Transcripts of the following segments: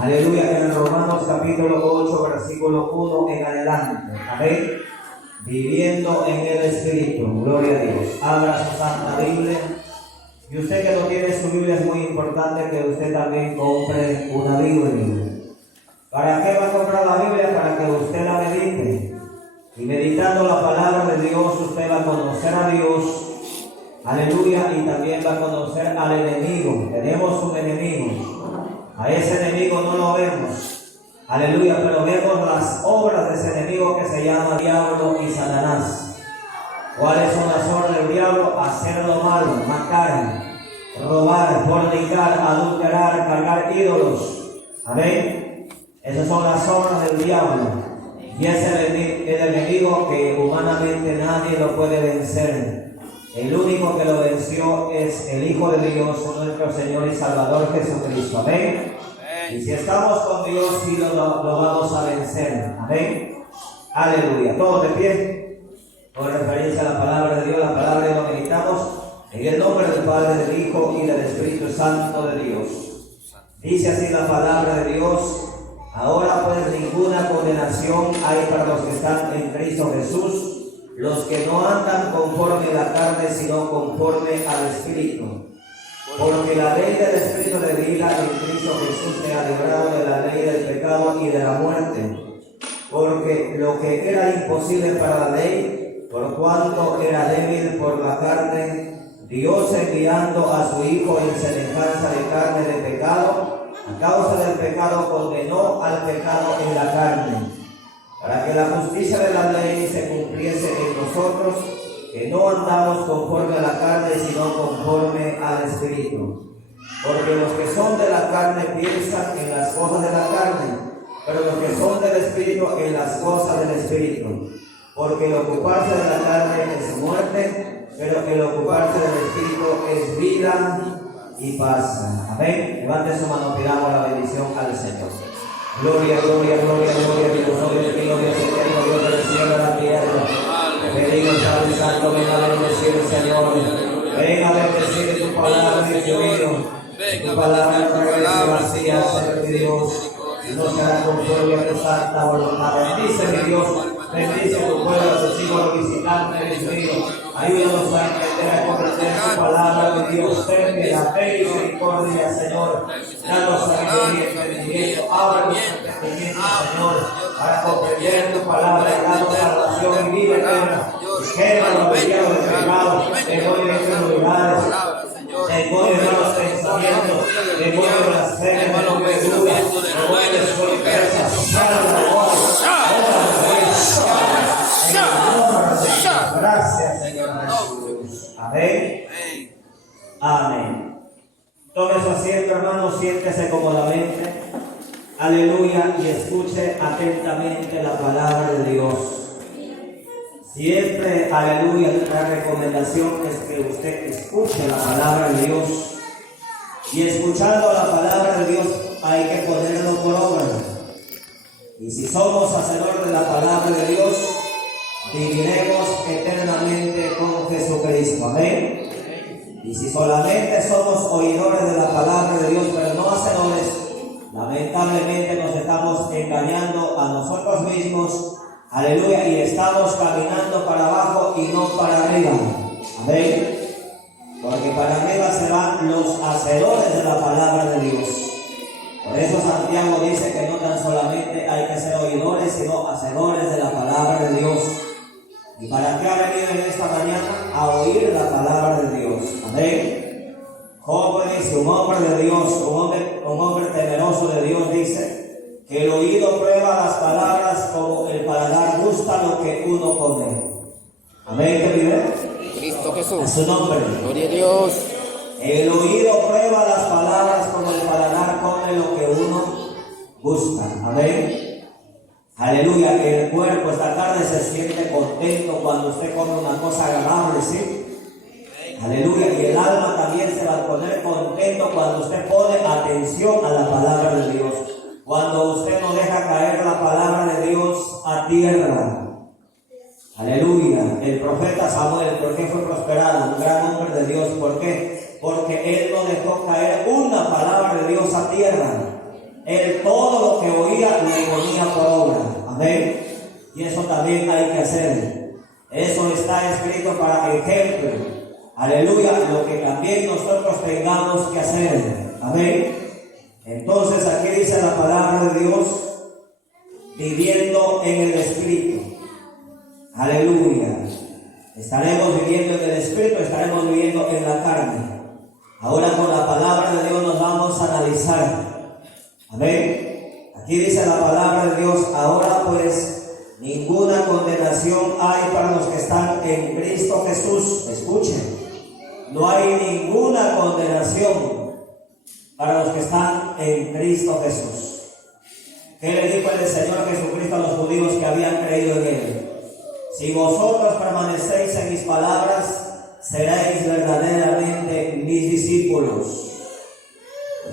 Aleluya, en Romanos capítulo 8, versículo 1 en adelante. Amén. Viviendo en el Espíritu. Gloria a Dios. Abra su Santa Biblia. Y usted que no tiene su Biblia, es muy importante que usted también compre una Biblia. ¿Para qué va a comprar la Biblia? Para que usted la medite. Y meditando la palabra de Dios, usted va a conocer a Dios. Aleluya. Y también va a conocer al enemigo. Tenemos un enemigo. A ese enemigo no lo vemos. Aleluya. Pero vemos las obras de ese enemigo que se llama diablo y Satanás. ¿Cuáles son las obras del diablo? Hacer lo malo, matar, robar, fornicar, adulterar, cargar ídolos. Amén. Esas son las obras del diablo. Y es el enemigo que humanamente nadie lo puede vencer. El único que lo venció es el Hijo de Dios, nuestro Señor y Salvador Jesucristo. Amén. Y si estamos con Dios, sí lo vamos a vencer. Amén. Aleluya. Todos de pie. Con referencia a la palabra de Dios, la palabra que nos meditamos en el nombre del Padre, del Hijo y del Espíritu Santo de Dios. Dice así la palabra de Dios: ahora pues ninguna condenación hay para los que están en Cristo Jesús, los que no andan conforme a la carne, sino conforme al Espíritu. Porque la ley del Espíritu de vida en Cristo Jesús me ha librado de la ley del pecado y de la muerte. Porque lo que era imposible para la ley, por cuanto era débil por la carne, Dios enviando a su Hijo en semejanza de carne de pecado, a causa del pecado condenó al pecado en la carne, para que la justicia de la ley se cumpliese en nosotros, que no andamos conforme a la carne, sino conforme al Espíritu. Porque los que son de la carne piensan en las cosas de la carne, pero los que son del Espíritu en las cosas del Espíritu. Porque el ocuparse de la carne es muerte, pero el ocuparse del Espíritu es vida y paz. Amén. Levante su mano, pidamos la bendición al Señor. Gloria, gloria, gloria, gloria, Dios, gloria, eterno, Dios del cielo y la tierra. Bendigo, Padre Santo, ven a bendecir, Señor. Ven a bendecir tu palabra, Dios mío. Tu palabra no regresa vacía, Señor mi Dios. No será conforme a tu santa voluntad. Bendice, mi Dios. Bendice tu pueblo, a tus hijos visitantes, Dios mío. Ayúdanos a entender, a comprender tu palabra, mi Dios. Ten la fe y misericordia, Señor. Danos sabiduría y entendimiento. Abre nuestro entendimiento, Señor, para comprender tu palabra. Danos salvación y vida eterna. Queda los pecados de pecado. Devuelve nuestros lugares. Devuelve los pensamientos. Devuelve las cenas. Devuelve dudas. Devuelve sorpresas. Sana la voz. Gracias, Señor Jesús. Amén. Amén. Tome su asiento, hermano, siéntese cómodamente. Aleluya. Y escuche atentamente la palabra de Dios. Siempre, aleluya, la recomendación es que usted escuche la palabra de Dios. Y escuchando la palabra de Dios hay que ponerlo por obra. Y si somos hacedores de la palabra de Dios, viviremos eternamente con Jesucristo. Amén. Y si solamente somos oidores de la palabra de Dios, pero no hacedores, lamentablemente nos estamos engañando a nosotros mismos. Aleluya. Y estamos caminando para abajo y no para arriba. Amén. Porque para arriba se van los hacedores de la palabra de Dios. Por eso Santiago dice que no tan solamente hay que ser oidores, sino hacedores de la palabra de Dios. ¿Y para qué ha venido en esta mañana? A oír la palabra de Dios. Amén. Jóvenes, un hombre de Dios, un hombre temeroso de Dios dice que el oído prueba las palabras como el paladar gusta lo que uno come. Amén, ¿qué vive? Cristo Jesús. A su nombre. Gloria a Dios. El oído prueba las palabras como el paladar come lo que uno gusta. Amén. Aleluya. Que el cuerpo, esta carne se siente contento cuando usted come una cosa agradable, ¿sí? Aleluya. Y el alma también se va a poner contento cuando usted pone atención a la palabra de Dios. Cuando usted no deja caer la palabra de Dios a tierra. Aleluya. El profeta Samuel, ¿por qué fue prosperado? Un gran hombre de Dios. ¿Por qué? Porque él no dejó caer una palabra de Dios a tierra. Él todo lo que oía lo ponía por obra. Amén. Y eso también hay que hacer. Eso está escrito para ejemplo. Aleluya. Lo que también nosotros tengamos que hacer. Amén. Entonces aquí dice la palabra de Dios, viviendo en el Espíritu. Aleluya. Estaremos viviendo en el Espíritu, estaremos viviendo en la carne. Ahora con la palabra de Dios nos vamos a analizar. Amén. Aquí dice la palabra de Dios, ahora pues ninguna condenación hay para los que están en Cristo Jesús. Escuchen, no hay ninguna condenación para los que están en Cristo Jesús. ¿Qué le dijo el Señor Jesucristo a los judíos que habían creído en Él? Si vosotros permanecéis en mis palabras, seréis verdaderamente mis discípulos.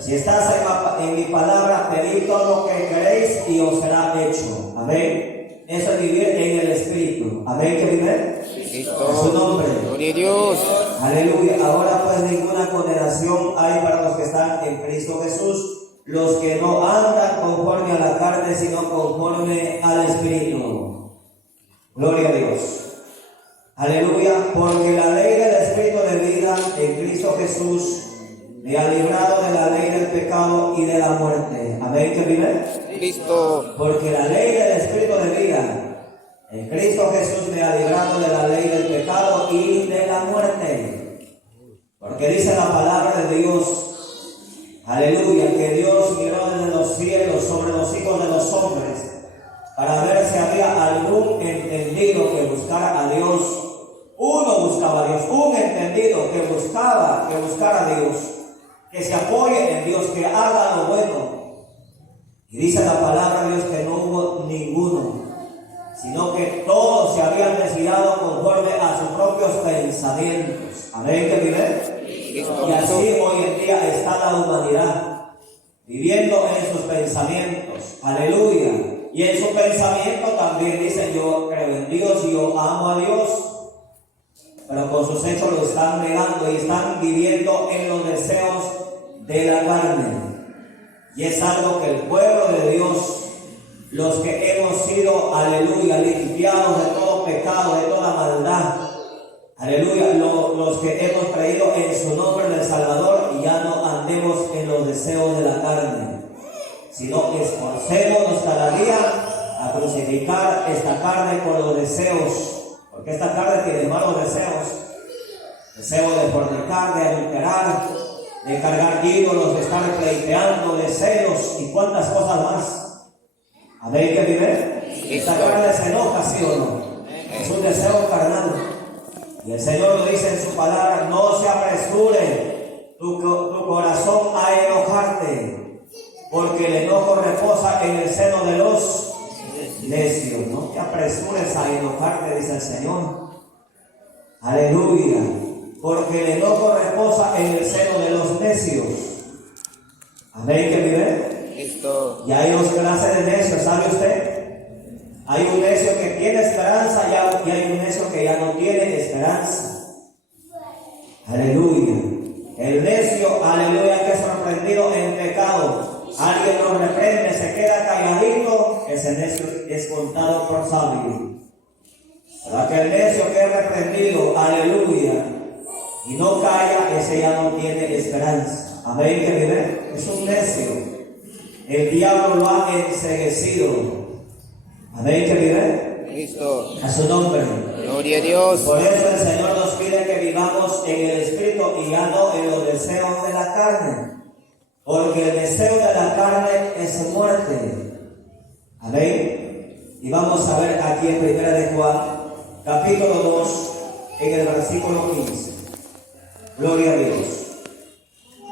Si estás en mi palabra, pedid todo lo que queréis y os será hecho. Amén. Eso es vivir en el Espíritu. Amén. ¿Qué vivir? Cristo. En su nombre. Gloria a Dios. Aleluya. Ahora pues ninguna condenación hay para los que están en Cristo Jesús, los que no andan conforme a la carne, sino conforme al Espíritu. Gloria a Dios. Aleluya. Porque la ley del Espíritu de vida en Cristo Jesús me ha librado de la ley del pecado y de la muerte. Amén. ¿Que vive? Cristo. Porque la ley del Espíritu de vida en Cristo Jesús me ha librado de la ley del pecado y de la muerte. Porque dice la palabra de Dios, aleluya, que Dios miró desde los cielos sobre los hijos de los hombres para ver si había algún entendido que buscara a Dios. Uno buscaba a Dios, un entendido que buscara a Dios, que se apoye en Dios, que haga lo bueno. Y dice la palabra de Dios que no hubo ninguno, sino que todos se habían desviado conforme a sus propios pensamientos. Amén. ¿Que vive? Y así hoy en día está la humanidad, viviendo en sus pensamientos. Aleluya. Y en su pensamiento también dicen: yo creo en Dios, yo amo a Dios. Pero con sus hechos lo están negando y están viviendo en los deseos de la carne. Y es algo que el pueblo de Dios, los que hemos sido, aleluya, limpiados de todo pecado, de toda maldad, aleluya, los que hemos creído en su nombre del Salvador, y ya no andemos en los deseos de la carne, sino esforcémonos cada día a crucificar esta carne con los deseos. Porque esta carne tiene malos deseos. Deseo de fornicar, de adulterar, de cargar ídolos, de estar pleiteando, de celos y cuantas cosas más. Amén. ¿Que vive? Esta carne se enoja, ¿sí o no? Es un deseo carnal. Y el Señor lo dice en su palabra: no se apresure tu corazón a enojarte, porque el enojo reposa en el seno de los necios. No te apresures a enojarte, dice el Señor. Aleluya. Porque el enojo reposa en el seno de los necios. Amén. ¿Que vive? Cristo. Y hay dos clases de necios, ¿sabe usted? Hay un necio que tiene esperanza y hay un necio que ya no tiene esperanza. Aleluya. El necio, aleluya, que es sorprendido en pecado, alguien lo reprende, se queda calladito, ese necio es contado por sabio. Pero aquel necio que es reprendido, aleluya, y no calla, ese ya no tiene esperanza. Amén. ¿Que vive? Es un necio. El diablo lo ha enceguecido. Amén. ¿Que vive? Cristo. A su nombre. Gloria a Dios. Por eso el Señor nos pide que vivamos en el Espíritu y ya no en los deseos de la carne. Porque el deseo de la carne es muerte. Amén. Y vamos a ver aquí en 1 de Juan, capítulo 2, en el versículo 15. Gloria a Dios.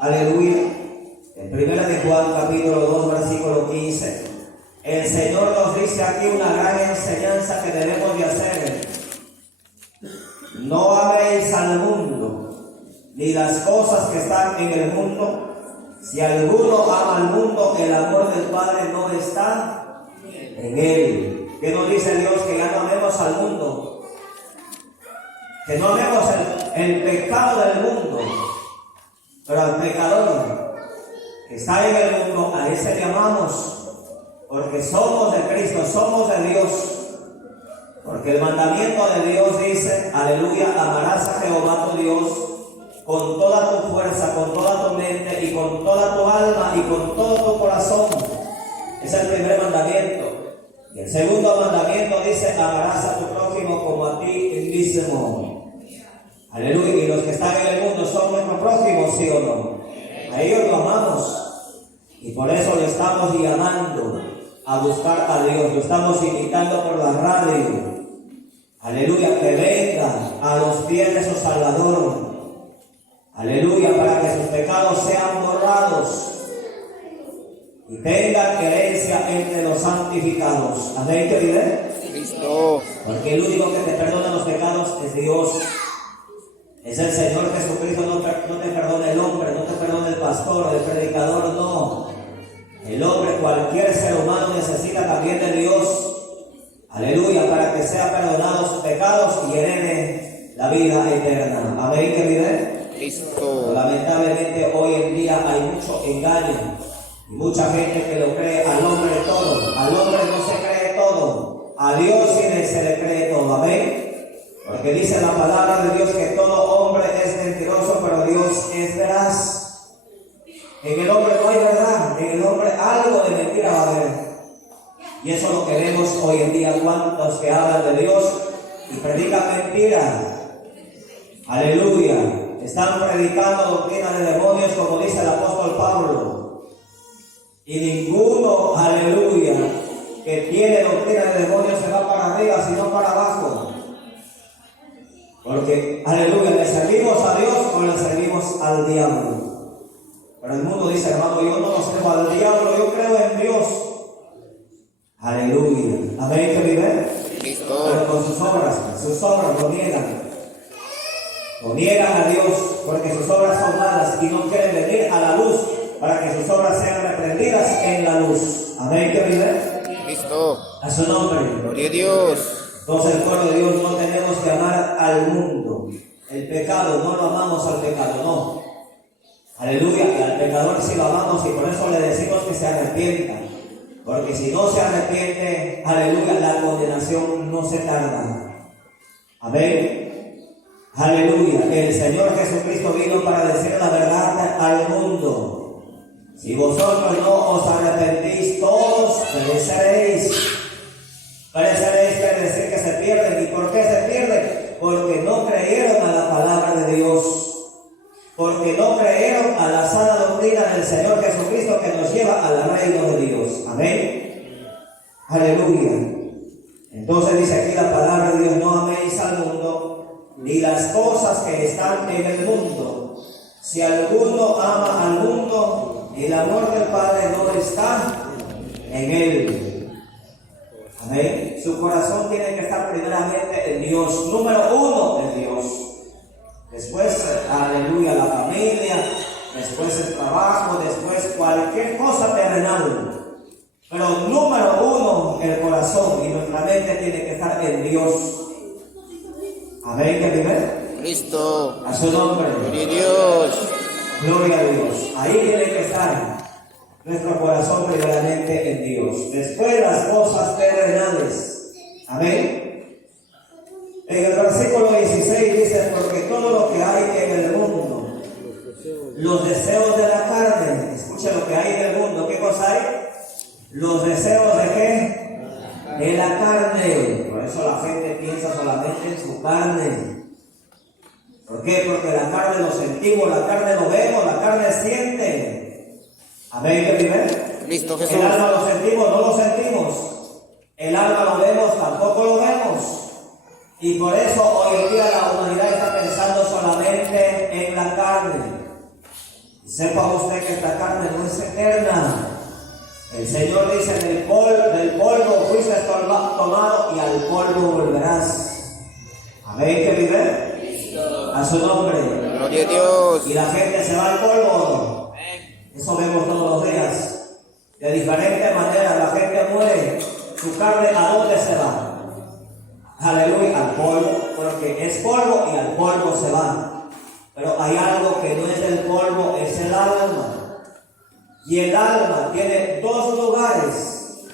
Aleluya. En 1 de Juan, capítulo 2, versículo 15. El Señor nos dice aquí una gran enseñanza que debemos de hacer. No améis al mundo, ni las cosas que están en el mundo. Si alguno ama al mundo, el amor del Padre no está en él. ¿Qué nos dice Dios? Que ya no amemos al mundo, que no amemos el pecado del mundo, pero al pecador. que está en el mundo, a ese le amamos, porque somos de Cristo, somos de Dios. Porque el mandamiento de Dios dice, aleluya, amarás a Jehová tu Dios con toda tu fuerza, con toda tu mente y con toda tu alma y con todo tu corazón. Es el primer mandamiento. Y el segundo mandamiento dice, amarás a tu prójimo como a ti mismo. Aleluya. Y los que están en el mundo son nuestros prójimos, ¿sí o no? A ellos lo amamos. Y por eso le estamos llamando a buscar a Dios. Lo estamos invitando por la radio. Aleluya, que venga a los pies de su Salvador. Aleluya, para que sus pecados sean borrados y tengan herencia entre los santificados. Amén, que vive Cristo. Porque el único que te perdona los pecados es Dios. Es el Señor Jesucristo. No te perdona el hombre, no te perdona el pastor, el predicador, no. El hombre, cualquier ser humano necesita también de Dios. Aleluya, para que sea perdonados sus pecados y herede la vida eterna. Amén, que vive Cristo. Lamentablemente hoy en día hay mucho engaño y mucha gente que lo cree al hombre todo. Al hombre no se cree todo, a Dios sí se le cree todo. Amén. Porque dice la palabra de Dios que todo hombre es mentiroso, pero Dios es veraz. En el hombre no hay verdad, en el hombre algo de mentira va a haber. Y eso es lo que vemos hoy en día, cuantos que hablan de Dios y predican mentira. Aleluya. Están predicando doctrina de demonios, como dice el apóstol Pablo. Y ninguno, aleluya, que tiene doctrina de demonios se va para arriba, sino para abajo. Porque, aleluya, ¿le servimos a Dios o le servimos al diablo? Pero el mundo dice, hermano, yo no lo sirvo al diablo, yo creo en Dios. Aleluya. Amén, que vive. Cristo. Pero con sus obras lo niegan. Lo niegan a Dios porque sus obras son malas y no quieren venir a la luz para que sus obras sean reprendidas en la luz. Amén, que vive. Cristo. A su nombre. Gloria a Dios. Entonces el pueblo de Dios no tenemos que amar al mundo. El pecado, no lo amamos al pecado, no. Aleluya, y al pecador sí lo amamos y por eso le decimos que se arrepienta. Porque si no se arrepiente, aleluya, la condenación no se tarda. Amén. Aleluya. El Señor Jesucristo vino para decir la verdad al mundo. Si vosotros no os arrepentís, todos pereceréis. Pereceréis quiere decir que se pierden. ¿Y por qué se pierden? Porque no creyeron a la palabra de Dios. Porque no creyeron a la sana doctrina del Señor Jesucristo que nos lleva al reino de Dios. Amén. Aleluya. Entonces dice aquí la palabra de Dios, no améis al mundo, ni las cosas que están en el mundo. Si alguno ama al mundo, el amor del Padre no está en él. Amén. Su corazón tiene que estar primeramente en Dios. Número uno, en Dios. Después, aleluya, la familia, después el trabajo, después cualquier cosa terrenal. Pero número uno, el corazón y nuestra mente tiene que estar en Dios. Amén, que vive. Cristo. A su nombre. Gloria a Dios. Gloria a Dios. Ahí tiene que estar nuestro corazón primeramente en Dios. Después las cosas terrenales. Amén. En el versículo 16 dice, porque todo lo que hay en el mundo, los deseos de la carne, escucha lo que hay en el mundo, ¿qué cosa hay? Los deseos de ¿qué? De la carne. Por eso la gente piensa solamente en su carne. ¿Por qué? Porque la carne lo sentimos, la carne lo vemos, la carne siente. Amén, que vive. Cristo Jesús. El alma lo sentimos, no lo sentimos. El alma lo vemos, tampoco lo vemos. Y por eso hoy en día la humanidad está pensando solamente en la carne. Y sepa usted que esta carne no es eterna. El Señor dice, del polvo fuiste tomado y al polvo volverás. Amén, que vive. A su nombre. Gloria a Dios. Y la gente se va al polvo, ¿o no? Eso vemos todos los días. De diferente manera la gente muere. Su carne, ¿a dónde se va? Aleluya, al polvo, porque es polvo y al polvo se va. Pero hay algo que no es del polvo, es el alma. Y el alma tiene dos lugares,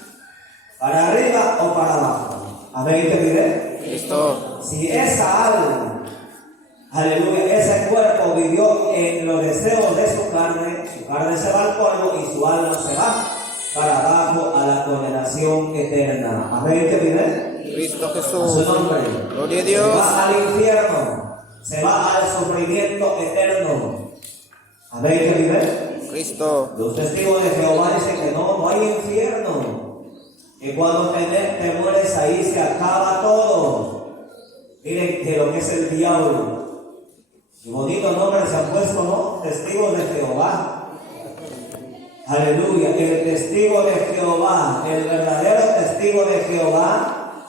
para arriba o para abajo. Amén, que vive. Cristo. Si esa alma, aleluya, ese cuerpo vivió en los deseos de su carne se va al polvo y su alma se va para abajo a la condenación eterna. Amén, que vive. Cristo A su Jesús. nombre. Gloria a Se Dios. va al infierno, se va al sufrimiento eterno. Amén, que vive. Cristo. Los testigos de Jehová dicen que no hay infierno, que cuando te mueres ahí se acaba todo. Miren que lo que es el diablo, y bonito nombre se han puesto, ¿no? Testigos de Jehová. Aleluya, el testigo de Jehová, el verdadero testigo de Jehová,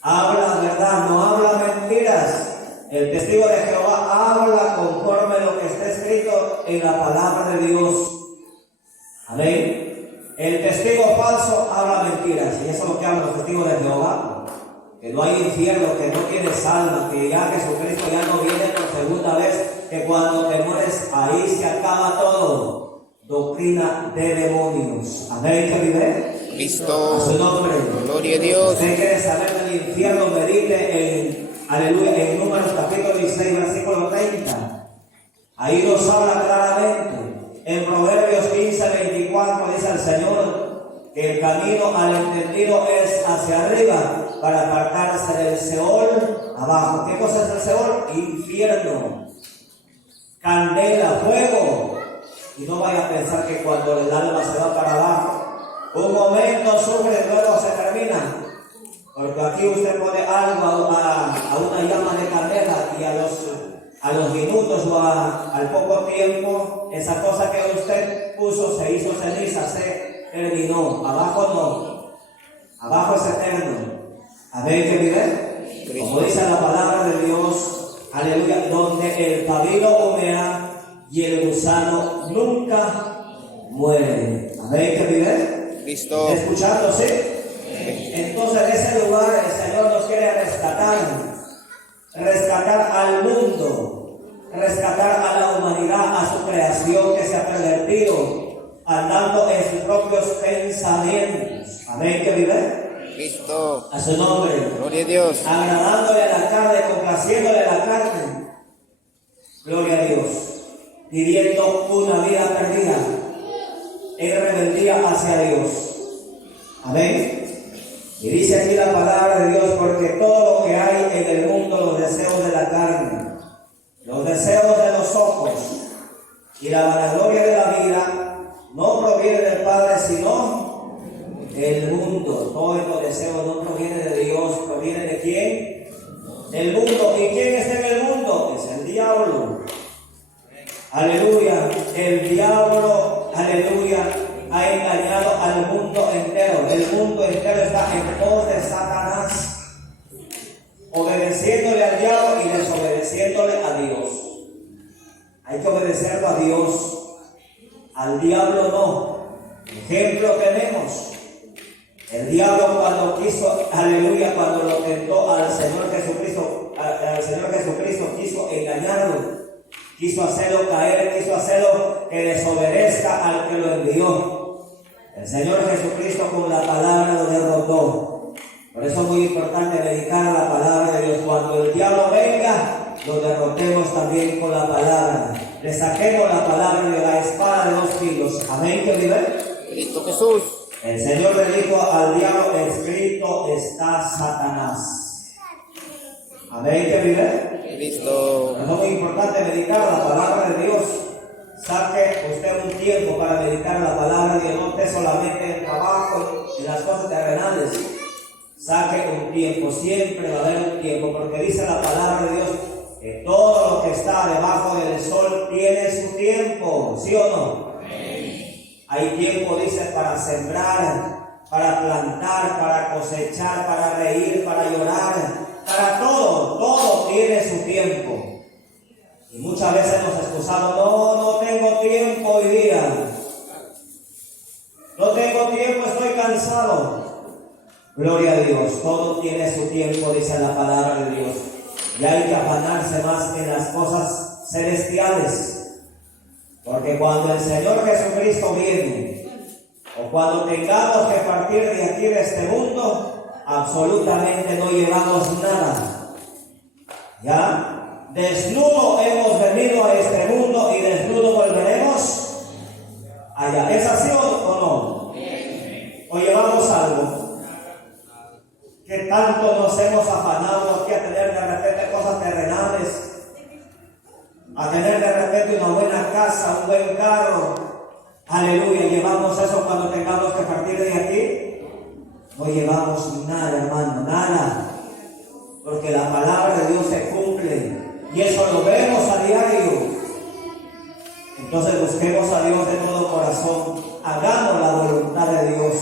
habla verdad, no habla mentiras. El testigo de Jehová habla conforme a lo que está escrito en la palabra de Dios. Amén. El testigo falso habla mentiras. Y eso es lo que hablan los testigos de Jehová. Que no hay infierno, que no tienes alma, que ya Jesucristo ya no viene por segunda vez, que cuando te mueres ahí se acaba todo. Doctrina de demonios. Amén, que vive. Cristo. A su nombre. Gloria a Dios. Usted quiere saber del infierno, medite en, aleluya, en Números capítulo 16, versículo 30. Ahí nos habla claramente. En Proverbios 15, 24 dice el Señor que el camino al entendido es hacia arriba para apartarse del Seol abajo. ¿Qué cosa es el Seol? Infierno, candela, fuego. Y no vaya a pensar que cuando el alma se va para abajo, un momento sufre, luego se termina. Porque aquí usted pone algo a una llama de candela y a los minutos o al poco tiempo, esa cosa que usted puso se hizo ceniza, se terminó. Abajo no. Abajo es eterno. Amén, que vive. Como dice la palabra de Dios, aleluya, donde el pabilo humea y el gusano nunca muere. Amén, que vive. Cristo. Escuchando, ¿sí? Entonces, en ese lugar el Señor nos quiere rescatar al mundo, rescatar a la humanidad, a su creación que se ha pervertido, andando en sus propios pensamientos. Amén, que vive. Cristo. A su nombre. Gloria a Dios. Agradándole a la carne, complaciéndole a la carne. Gloria a Dios. Viviendo una vida perdida en rebeldía hacia Dios. Amén. Y dice aquí la palabra de Dios, porque todo lo que hay en el mundo, los deseos de la carne, los deseos de los ojos y la vanagloria de la vida, no proviene del Padre, sino del mundo. Todos estos deseos no provienen de Dios, provienen de ¿quién? Del mundo. ¿Y quién está en el mundo? Es el diablo. Aleluya. El diablo, aleluya, ha engañado al mundo entero. El mundo entero está en pos de Satanás, obedeciéndole al diablo y desobedeciéndole a Dios. Hay que obedecerlo a Dios, al diablo no. Ejemplo tenemos. El diablo cuando quiso, aleluya, cuando lo tentó al Señor Jesucristo quiso engañarlo, quiso hacerlo caer, quiso hacerlo que desobedezca al que lo envió. El Señor Jesucristo con la palabra lo derrotó. Por eso es muy importante dedicar a la palabra de Dios. Cuando el diablo venga, lo derrotemos también con la palabra. Le saquemos la palabra de la espada de dos filos. Amén, que vive. Cristo Jesús. El Señor le dijo al diablo, escrito está Satanás. Amén, que vive. Cristo. Es muy importante meditar la palabra de Dios. Saque usted un tiempo para meditar la palabra de Dios. No esté solamente en el trabajo, en las cosas terrenales. Saque un tiempo, siempre va a haber un tiempo, porque dice la palabra de Dios que todo lo que está debajo del sol tiene su tiempo, ¿sí o no? Hay tiempo, dice, para sembrar, para plantar, para cosechar, para reír, para llorar, para todo tiene su tiempo. Y muchas veces nos excusamos, no tengo tiempo hoy día, no tengo tiempo, estoy cansado. Gloria a Dios, todo tiene su tiempo, dice la palabra de Dios. Y hay que afanarse más en las cosas celestiales. Porque Porque cuando el Señor Jesucristo viene, o cuando tengamos que partir de aquí de este mundo, absolutamente no llevamos nada. ¿Ya? Desnudo hemos venido a este mundo y desnudo volveremos allá. ¿Es así o no? ¿O llevamos algo? Que tanto nos hemos afanado aquí a tener de repente cosas terrenales, a tener de repente una buena casa, un buen carro. Aleluya, ¿llevamos eso cuando tengamos que partir de aquí? No llevamos nada, hermano, nada. Porque la palabra de Dios se cumple y eso lo vemos a diario. Entonces busquemos a Dios de todo corazón, hagamos la voluntad de Dios.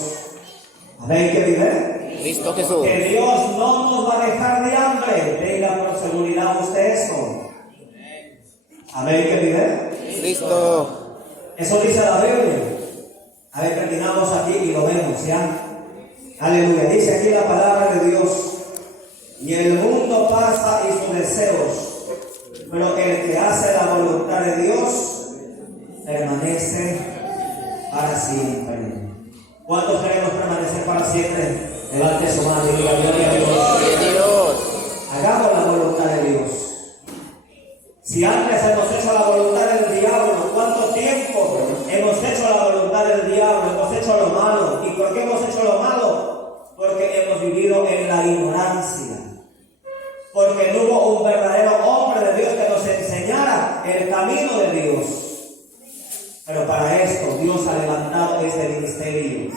Amén, que vive. Cristo Jesús. Que Dios no nos va a dejar de hambre. Tenga por seguridad usted eso. Amén, que vive. Cristo. Eso dice la Biblia. A ver, terminamos aquí y lo vemos, ¿ya? Aleluya. Dice aquí la palabra de Dios. Y el mundo pasa y sus deseos, pero el que hace la voluntad de Dios permanece para siempre. ¿Cuántos queremos permanecer para siempre? Levante su mano y diga gloria a Dios. Gloria a Dios. Hagamos la voluntad de Dios. Si antes hemos hecho la voluntad del diablo, ¿cuánto tiempo hemos hecho la voluntad del diablo? Hemos hecho lo malo. ¿Y por qué hemos hecho lo malo? Porque hemos vivido en la ignorancia. Porque no hubo un verdadero hombre de Dios que nos enseñara el camino de Dios. Pero para esto Dios ha levantado este ministerio.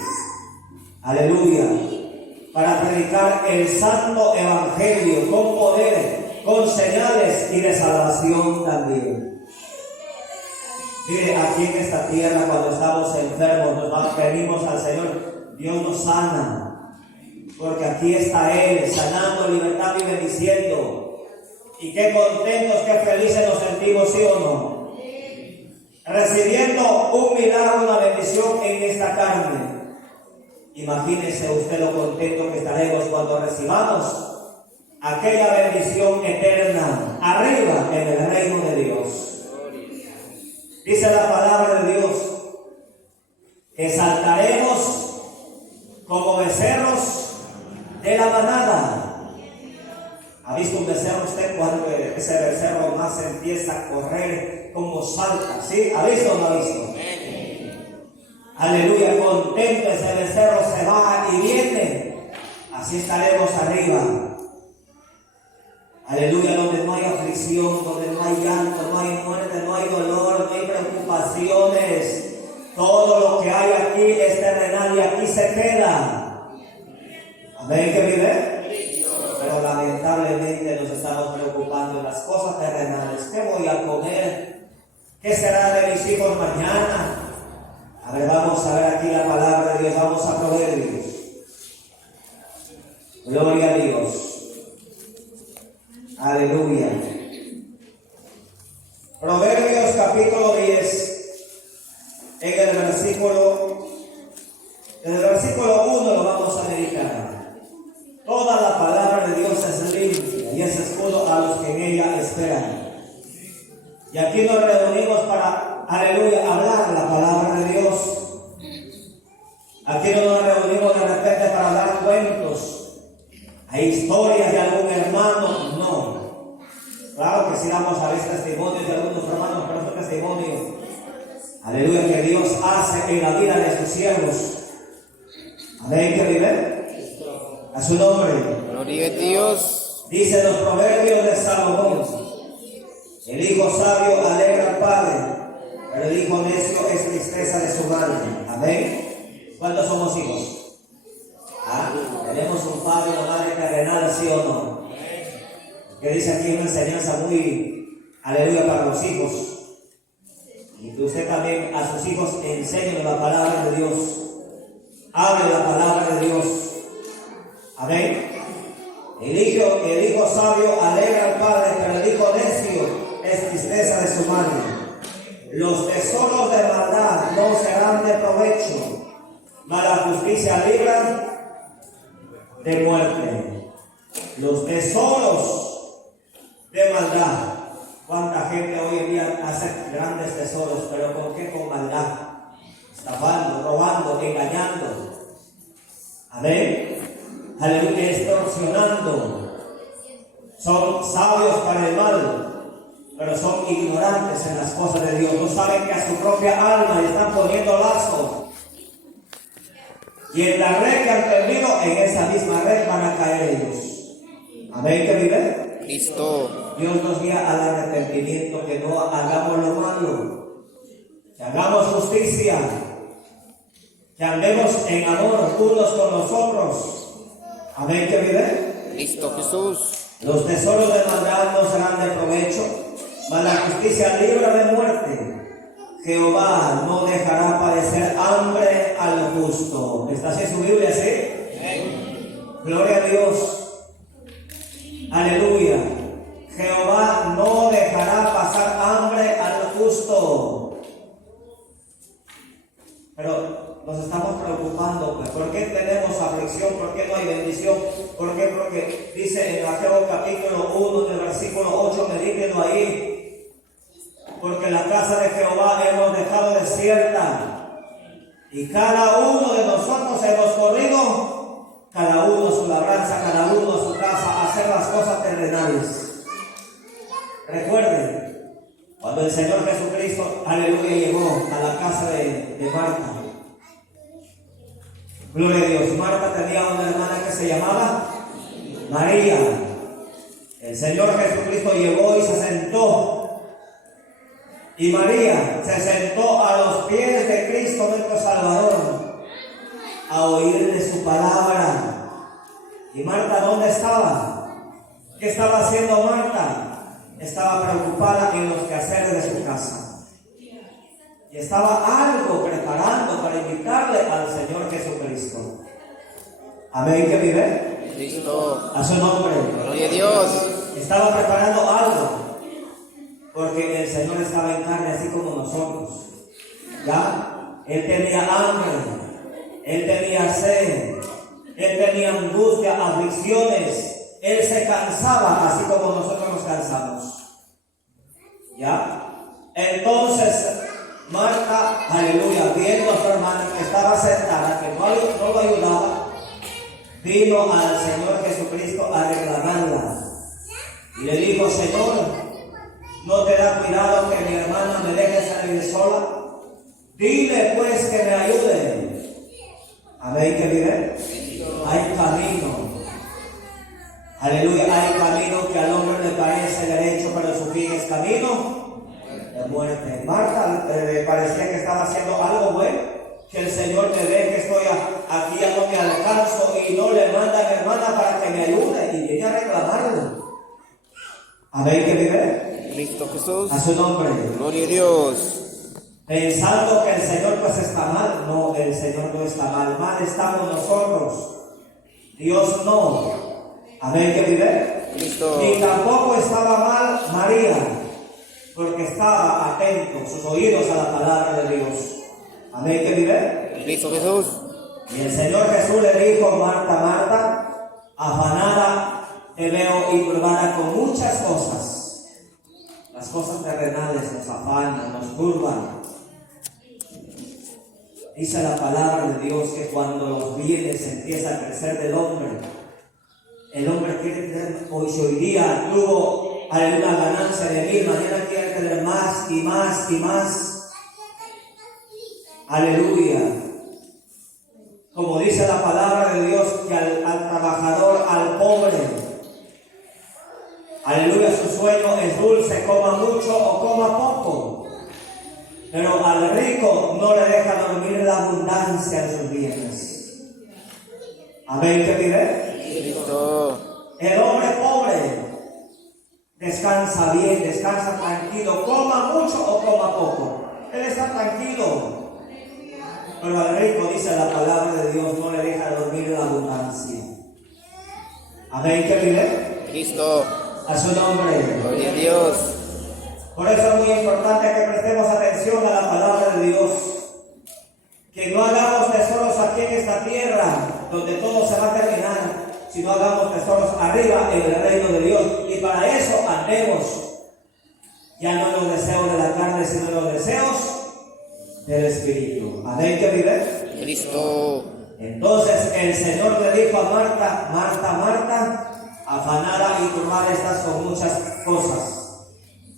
Aleluya. Para predicar el santo evangelio con poder, con señales y de salvación también. Mire, aquí en esta tierra cuando estamos enfermos, nos venimos al Señor, Dios nos sana. Porque aquí está Él, sanando, libertando y bendiciendo. Y qué contentos, qué felices nos sentimos, ¿sí o no? Recibiendo un milagro, una bendición en esta carne. Imagínese usted lo contento que estaremos cuando recibamos aquella bendición eterna arriba en el reino de Dios. Dice la palabra de Dios que saltaremos como becerros de la manada. ¿Ha visto un becerro usted cuando ese becerro más empieza a correr como salta? ¿Sí? ¿Ha visto o no ha visto? Aleluya, contento ese becerro se va y viene. Así estaremos arriba. Aleluya, donde no hay aflicción, donde no hay llanto, no hay muerte, no hay dolor, no hay preocupaciones. Todo lo que hay aquí es terrenal y aquí se queda. ¿Amén que vive? Pero lamentablemente nos estamos preocupando de las cosas terrenales. ¿Qué voy a comer? ¿Qué será de mis hijos mañana? A ver, vamos a ver aquí la palabra de Dios. Vamos a Proverbios. Gloria a Dios. Aleluya. Proverbios capítulo 10. En el versículo 1 lo vamos a meditar. Toda la palabra de Dios es limpia y es escudo a los que en ella esperan. Y aquí nos reunimos para, aleluya, hablar la palabra de Dios. Aquí no nos reunimos de repente para hablar cuentos. Hay historias de algún hermano, no. Claro que sí damos a veces testimonios de algunos hermanos, pero son testimonios. Aleluya, que Dios hace en la vida de sus siervos. Amén, que vive. A su nombre. Gloria a Dios. Dice los proverbios de Salomón: el hijo sabio alegra al padre, pero el hijo necio es tristeza de su madre. Amén. ¿Cuántos somos hijos? Tenemos un padre y una madre terrenal, ¿sí o no? Que dice aquí una enseñanza muy, aleluya, para los hijos. Y que usted también a sus hijos enseñe la palabra de Dios. Hable la palabra de Dios. Amén. El hijo sabio alegra al padre, pero el hijo necio es tristeza de su madre. Los tesoros de maldad no serán de provecho, mas la justicia libra de muerte. Los tesoros de maldad. ¿Cuánta la gente hoy en día hace grandes tesoros, pero ¿con qué? Con maldad, estafando, robando, engañando. Amén. Aleluya, extorsionando. Son sabios para el mal, pero son ignorantes en las cosas de Dios. No saben que a su propia alma le están poniendo lazo. Y en la red que han tendido, en esa misma red van a caer ellos. Amén, que vive. Cristo. Dios nos guía al arrepentimiento, que no hagamos lo malo, que hagamos justicia, que andemos en amor unos con los otros. Amén, que vive. Cristo Jesús. Los tesoros de maldad no serán de provecho, mas la justicia libra de muerte. Jehová no dejará padecer hambre al justo. ¿Está así en su Biblia, sí? Gloria a Dios. Aleluya. Jehová no dejará pasar hambre al justo. Pero nos estamos preocupando, pues. ¿Por qué tenemos aflicción? ¿Por qué no hay bendición? ¿Por qué? Porque dice en Mateo capítulo 1, del versículo 8, medítenlo ahí. Porque la casa de Jehová hemos dejado desierta, y cada uno de nosotros hemos corrido, cada uno a su labranza, cada uno a su casa, a hacer las cosas terrenales. Recuerden, cuando el Señor Jesucristo, aleluya, llegó a la casa de Marta. Gloria a Dios. Marta tenía una hermana que se llamaba María. El Señor Jesucristo llegó y se sentó. Y María se sentó a los pies de Cristo nuestro Salvador a oír de su palabra. ¿Y Marta dónde estaba? ¿Qué estaba haciendo Marta? Estaba preocupada en los quehaceres de su casa. Y estaba algo preparando para invitarle al Señor Jesucristo. Amén, que vive. Cristo. A su nombre. Gloria a Dios. Estaba preparando algo. Porque el Señor estaba en carne así como nosotros. ¿Ya? Él tenía hambre, Él tenía sed, Él tenía angustia, aflicciones. Él se cansaba así como nosotros nos cansamos. ¿Ya? Entonces, Marta, aleluya, viendo a su hermana que estaba sentada, que no lo ayudaba, vino al Señor Jesucristo a reclamarla. Y le dijo: Señor, ¿no te da cuidado que mi hermana me deje salir sola? Dile pues que me ayude. Amén, que vive. Hay camino. Aleluya, hay camino que al hombre le parece derecho, pero su fin es camino de muerte. Marta le parecía que estaba haciendo algo bueno, que el Señor me ve que estoy aquí, ya no me alcanzo, y no le manda a mi hermana para que me ayude, y viene a reclamarlo. Amén, que vive. Cristo Jesús. A su nombre. Gloria a Dios. Pensando que el Señor pues está mal. No, el Señor no está mal. Mal estamos nosotros. Dios no. Amén, que vive. Cristo. Ni tampoco estaba mal María, porque estaba atento, sus oídos a la palabra de Dios. Amén, que vive. Cristo Jesús. Y el Señor Jesús le dijo: Marta, Marta, afanada te veo y turbada con muchas cosas. Las cosas terrenales nos afanan, nos turban. Dice la palabra de Dios que cuando los bienes empiezan a crecer del hombre, el hombre quiere tener, hoy día tuvo alguna ganancia de 1000, mañana quiere tener más y más y más. Aleluya. Como dice la palabra de Dios, que al trabajador, al pobre, aleluya, su sueño es dulce, coma mucho o coma poco. Pero al rico no le deja dormir la abundancia de sus bienes. Amén, que vive. Cristo. El hombre pobre descansa bien, descansa tranquilo, coma mucho o coma poco. Él está tranquilo. Pero al rico, dice la palabra de Dios, no le deja dormir la abundancia. Amén, que vive. Cristo. A su nombre. Gloria a Dios. Por eso es muy importante que prestemos atención a la palabra de Dios. Que no hagamos tesoros aquí en esta tierra, donde todo se va a terminar, sino hagamos tesoros arriba en el reino de Dios. Y para eso andemos Ya no los deseos de la carne, sino los deseos del Espíritu. Amén, que vive. Cristo. Entonces el Señor le dijo a Marta, Marta, Marta, afanada y turbada estás con muchas cosas,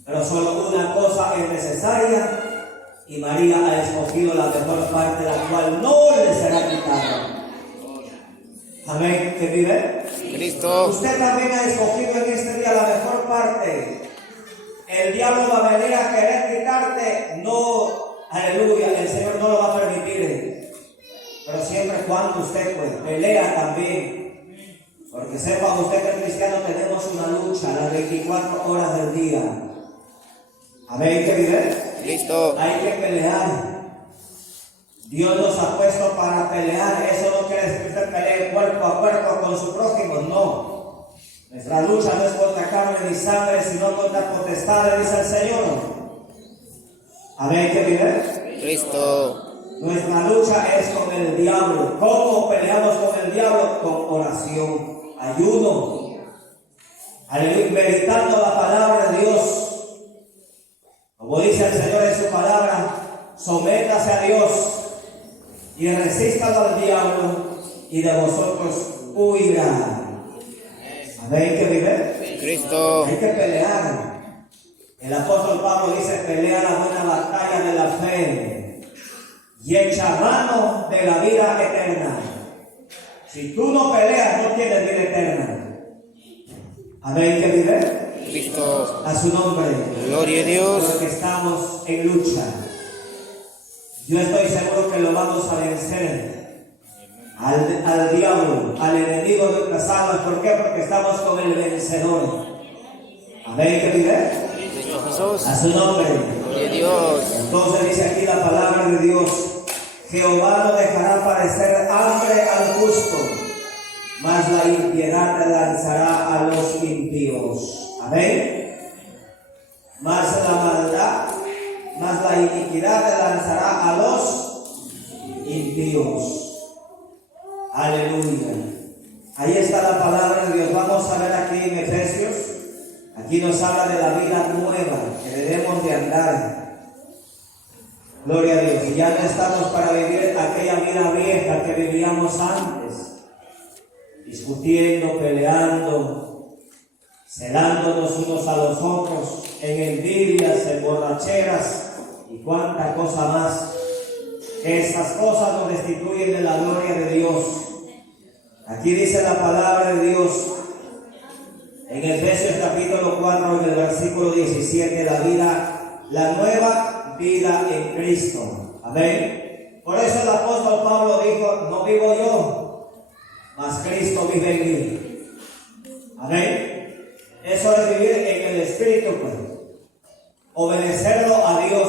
pero solo una cosa es necesaria, y María ha escogido la mejor parte, la cual no le será quitada. Amén, que vive. Cristo. Usted también ha escogido en este día la mejor parte. El diablo va a venir a querer quitarte. No, aleluya, el Señor no lo va a permitir. Pero siempre cuando usted pues pelea también. Porque sepa usted que el cristiano tenemos una lucha las 24 horas del día. Amén, que vive. Cristo. Hay que pelear. Dios nos ha puesto para pelear. Eso no quiere decir que usted pelee cuerpo a cuerpo con su prójimo, no. Nuestra lucha no es contra carne ni sangre, sino contra potestades, dice el Señor. Amén, que vive. Cristo. Nuestra lucha es con el diablo. ¿Cómo peleamos con el diablo? Con oración, ayuno, aleluya, meditando la palabra de Dios. Como dice el Señor en su palabra, sométase a Dios y resístalo al diablo, y de vosotros huirá. Amén, que vive. Cristo. Hay que pelear. El apóstol Pablo dice: pelea la buena batalla de la fe y echa mano de la vida eterna. Si tú no peleas, no tienes vida eterna. Amén, que vive. Cristo. A su nombre. Gloria a Dios. Porque estamos en lucha. Yo estoy seguro que lo vamos a vencer al diablo, al enemigo de nuestras almas. ¿Por qué? Porque estamos con el vencedor. Amén, que vive. Cristo Jesús. A su nombre. Gloria a Dios. Entonces dice aquí la palabra de Dios: Jehová no dejará padecer hambre al justo, mas la impiedad lanzará a los impíos. Amén. Mas la maldad, mas la iniquidad lanzará a los impíos. Aleluya. Ahí está la palabra de Dios. Vamos a ver aquí en Efesios. Aquí nos habla de la vida nueva que debemos de andar. Gloria a Dios. Y ya no estamos para vivir aquella vida vieja que vivíamos antes, discutiendo, peleando, celándonos unos a los otros, en envidias, en borracheras y cuánta cosa más. Esas cosas nos destituyen de la gloria de Dios. Aquí dice la palabra de Dios en Efesios capítulo 4, en el versículo 17, la nueva vida en Cristo. Amén. Por eso el apóstol Pablo dijo: no vivo yo, mas Cristo vive en mí. Amén. Eso es vivir en el Espíritu, pues. Obedecerlo a Dios,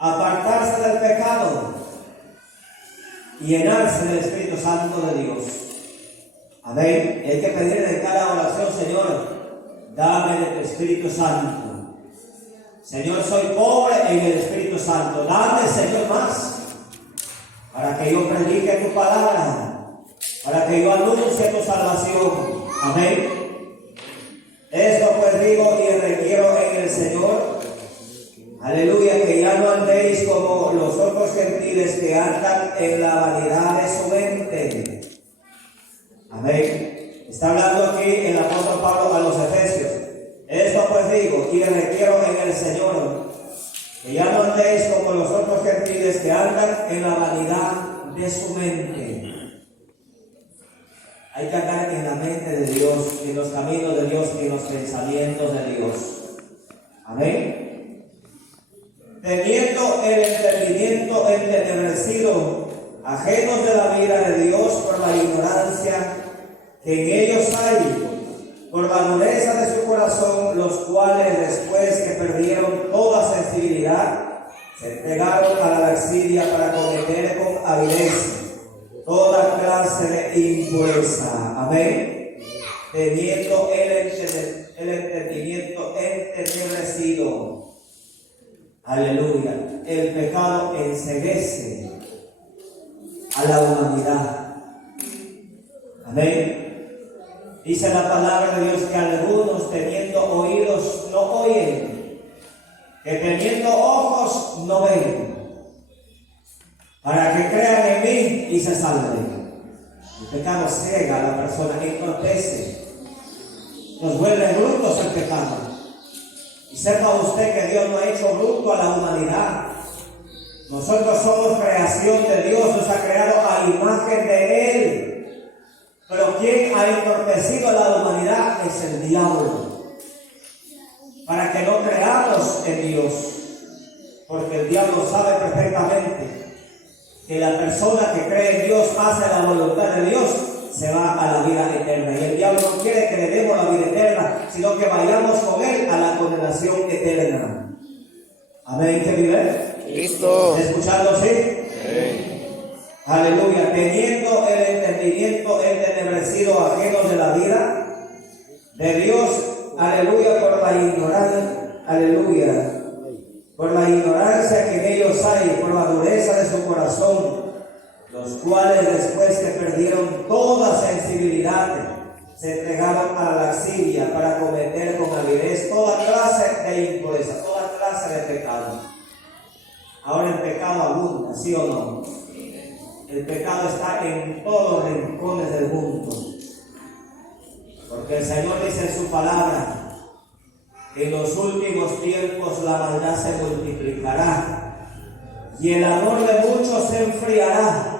apartarse del pecado y llenarse del Espíritu Santo de Dios. Amén. Y hay que pedir en cada oración: Señor, dame de tu Espíritu Santo. Señor, soy pobre en el Espíritu Santo. Dame, Señor, más, para que yo predique tu palabra, para que yo anuncie tu salvación. Amén. Esto pues digo y requiero en el Señor, aleluya, que ya no andéis como los otros gentiles que andan en la vanidad de su mente. Amén. Está hablando aquí el apóstol Pablo a los Efesios. Esto pues digo y requiero en el Señor, que ya no andéis como los otros gentiles que andan en la vanidad de su mente. Hay que andar en la mente de Dios, en los caminos de Dios, en los pensamientos de Dios. Amén. Teniendo el entendimiento entenebrecido, ajenos de la vida de Dios por la ignorancia que en ellos hay, por la dureza de su corazón, los cuales después que perdieron toda sensibilidad, se entregaron a la lascivia para cometer con avidez toda clase de impureza. Amén. Teniendo el entendimiento entenebrecido. Aleluya. El pecado enceguece a la humanidad. Amén. Dice la palabra de Dios que algunos, teniendo oídos, no oyen, que teniendo ojos no ven, para que crean en mí y se salven. El pecado ciega a la persona, entorpece, nos vuelve brutos el pecado. Y sepa usted que Dios no ha hecho bruto a la humanidad. Nosotros somos creación de Dios, nos ha creado a imagen de Él. Pero quien ha entorpecido a la humanidad es el diablo, para que no creamos en Dios, porque el diablo sabe perfectamente que la persona que cree en Dios, hace la voluntad de Dios, se va a la vida eterna. Y el diablo no quiere que le demos la vida eterna, sino que vayamos con él a la condenación eterna. Amén, ¿qué vive? Listo. ¿Escuchando, sí? Aleluya. Teniendo el entendimiento entenebrecido, ajenos de la vida de Dios, aleluya, por la ignorancia, aleluya, por la ignorancia que en ellos hay, por la dureza de su corazón, los cuales después que perdieron toda sensibilidad, se entregaron a la lascivia para cometer con avidez toda clase de impureza, toda clase de pecado. Ahora el pecado abunda, ¿sí o no? El pecado está en todos los rincones del mundo. Porque el Señor dice en su palabra que en los últimos tiempos la maldad se multiplicará y el amor de muchos se enfriará.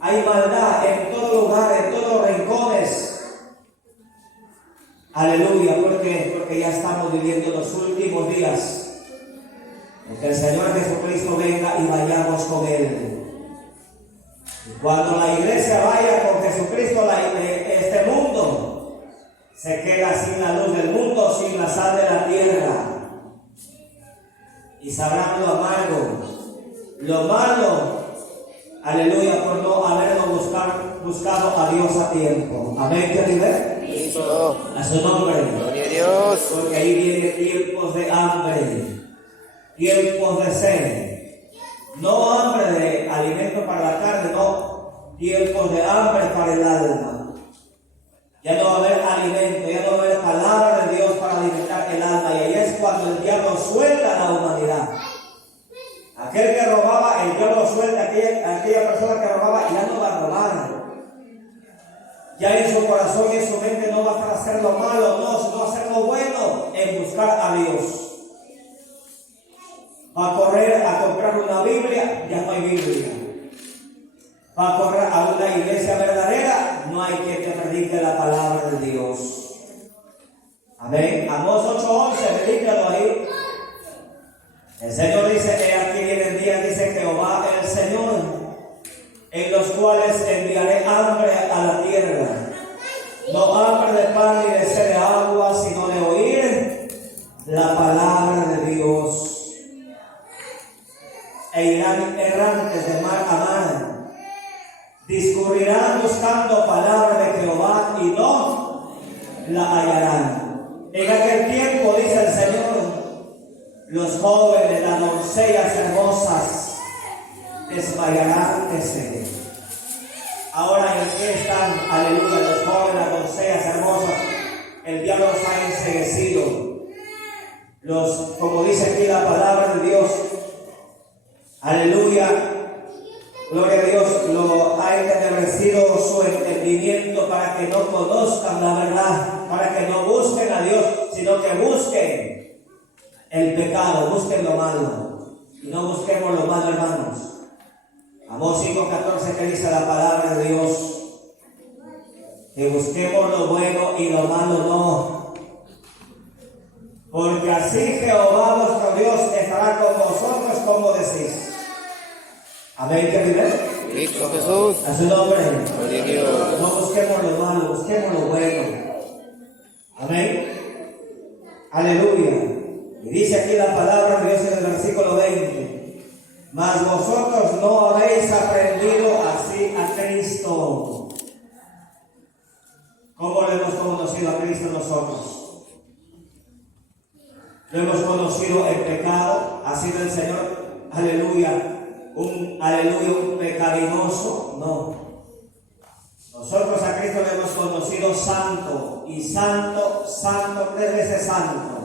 Hay maldad en todo lugar, en todos los rincones. Aleluya, porque ya estamos viviendo los últimos días. Que el Señor Jesucristo venga y vayamos con Él. Y cuando la iglesia vaya con Jesucristo, este mundo se queda sin la luz del mundo, sin la sal de la tierra. Y sabrán lo amargo, lo malo, aleluya, por no habernos buscado a Dios a tiempo. Amén, ¿qué dice? Listo. A su nombre. Gloria a Dios. Porque ahí vienen tiempos de hambre, tiempos de sed. No hambre de alimento para la carne, no. Tiempos de hambre para el alma. Ya no va a haber alimento, ya no va a haber palabra de Dios para alimentar el alma. Y ahí es cuando el diablo suelta a la humanidad. Aquel que robaba, el diablo suelta. Aquella persona que robaba ya no va a robar. Ya en su corazón y en su mente no va a estar hacer lo malo, no, sino hacer lo bueno en buscar a Dios. Va a correr a comprar una Biblia, ya no hay Biblia. Va a correr a una iglesia verdadera, no hay quien te predique la palabra de Dios. Amén. Amós 8:11, dedícalo ahí. El Señor dice, he aquí viene el día, dice Jehová el Señor, en los cuales enviaré hambre a la tierra. No hambre de pan ni de sed de agua, sino de oír la palabra de Dios. E irán errantes de mar a mar, discurrirán buscando palabra de Jehová y no la hallarán. En aquel tiempo, dice el Señor, los jóvenes, las doncellas hermosas desmayarán de sed. Ahora, ¿en qué están? Aleluya, los jóvenes, las doncellas hermosas. El diablo los ha enceguecido. Como dice aquí la palabra de Dios, aleluya, gloria a Dios, lo ha entenebrecido su entendimiento para que no conozcan la verdad, para que no busquen a Dios, sino que busquen el pecado, busquen lo malo. Y no busquemos lo malo, hermanos. Amós 5:14, que dice la palabra de Dios, que busquemos lo bueno y lo malo no. Porque así Jehová nuestro Dios estará con vosotros, como decís. Amén, ¿qué vive? Listo, Jesús. A su nombre. Gloria a Dios. No busquemos lo malo, busquemos lo bueno. Amén. Aleluya. Y dice aquí la palabra de Dios en el versículo 20. Mas vosotros no habéis aprendido así a Cristo. ¿Cómo lo hemos conocido a Cristo nosotros? Lo hemos conocido en pecado, ha sido el Señor, aleluya, un pecaminoso, no. Nosotros a Cristo lo hemos conocido santo, y santo, santo, 3 veces santo.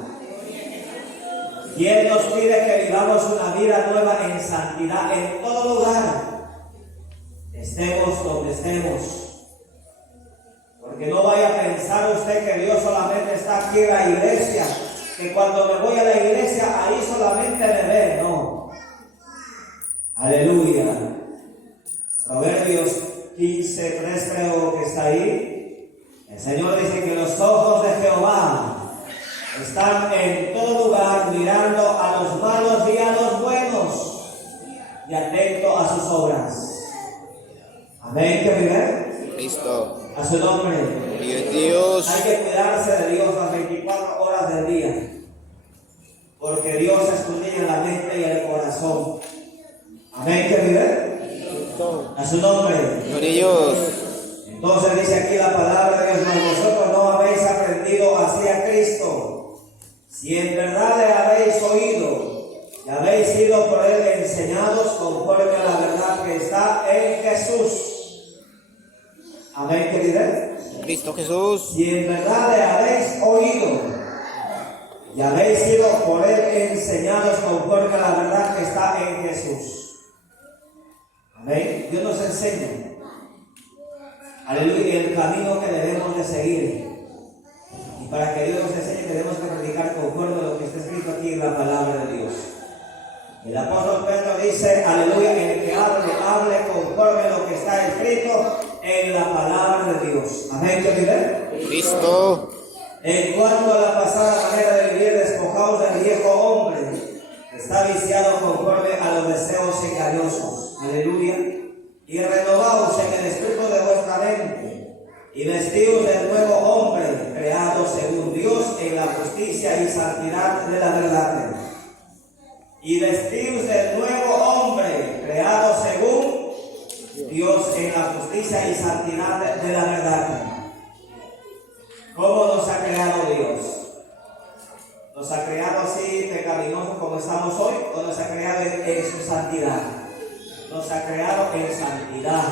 Y Él nos pide que vivamos una vida nueva en santidad en todo lugar, estemos donde estemos. Porque no vaya a pensar usted que Dios solamente está aquí en la iglesia, que cuando me voy a la iglesia ahí solamente me ve. No. Aleluya. Proverbios 15:3 creo que está ahí. El Señor dice que los ojos de Jehová están en todo lugar, mirando a los malos y a los buenos, y atento a sus obras. Amén, que vive. Cristo. A su nombre. Gloria a Dios. Hay que cuidarse de Dios las 24 horas del día, porque Dios escudriña la mente y el corazón. Amén, que vive. A su nombre. Gloria a Dios. Entonces dice aquí la palabra de Dios: mas vosotros no habéis aprendido así a Cristo, si en verdad le habéis oído y habéis sido por Él enseñados conforme a la verdad que está en Jesús. Amén, querido. Cristo Jesús. Si en verdad le habéis oído y habéis sido por Él enseñados conforme a la verdad que está en Jesús. Amén. Dios nos enseña, aleluya, el camino que debemos de seguir. Y para que Dios nos enseñe tenemos que predicar conforme a lo que está escrito aquí en la palabra de Dios. El apóstol Pedro dice, aleluya, el que hable conforme a lo que está escrito en la palabra de Dios. Amén, que vive. Cristo. En cuanto a la pasada manera de vivir, despojaos del viejo hombre, que está viciado conforme a los deseos engañosos. Aleluya. Y renovaos en el espíritu de vuestra mente, y vestidos del nuevo hombre, creado según Dios en la justicia y santidad de la verdad. Y vestidos del nuevo hombre, creado según Dios en la justicia y santidad de la verdad. ¿Cómo nos ha creado Dios? ¿Nos ha creado así pecaminosos como estamos hoy? ¿O nos ha creado en su santidad? Nos ha creado en santidad.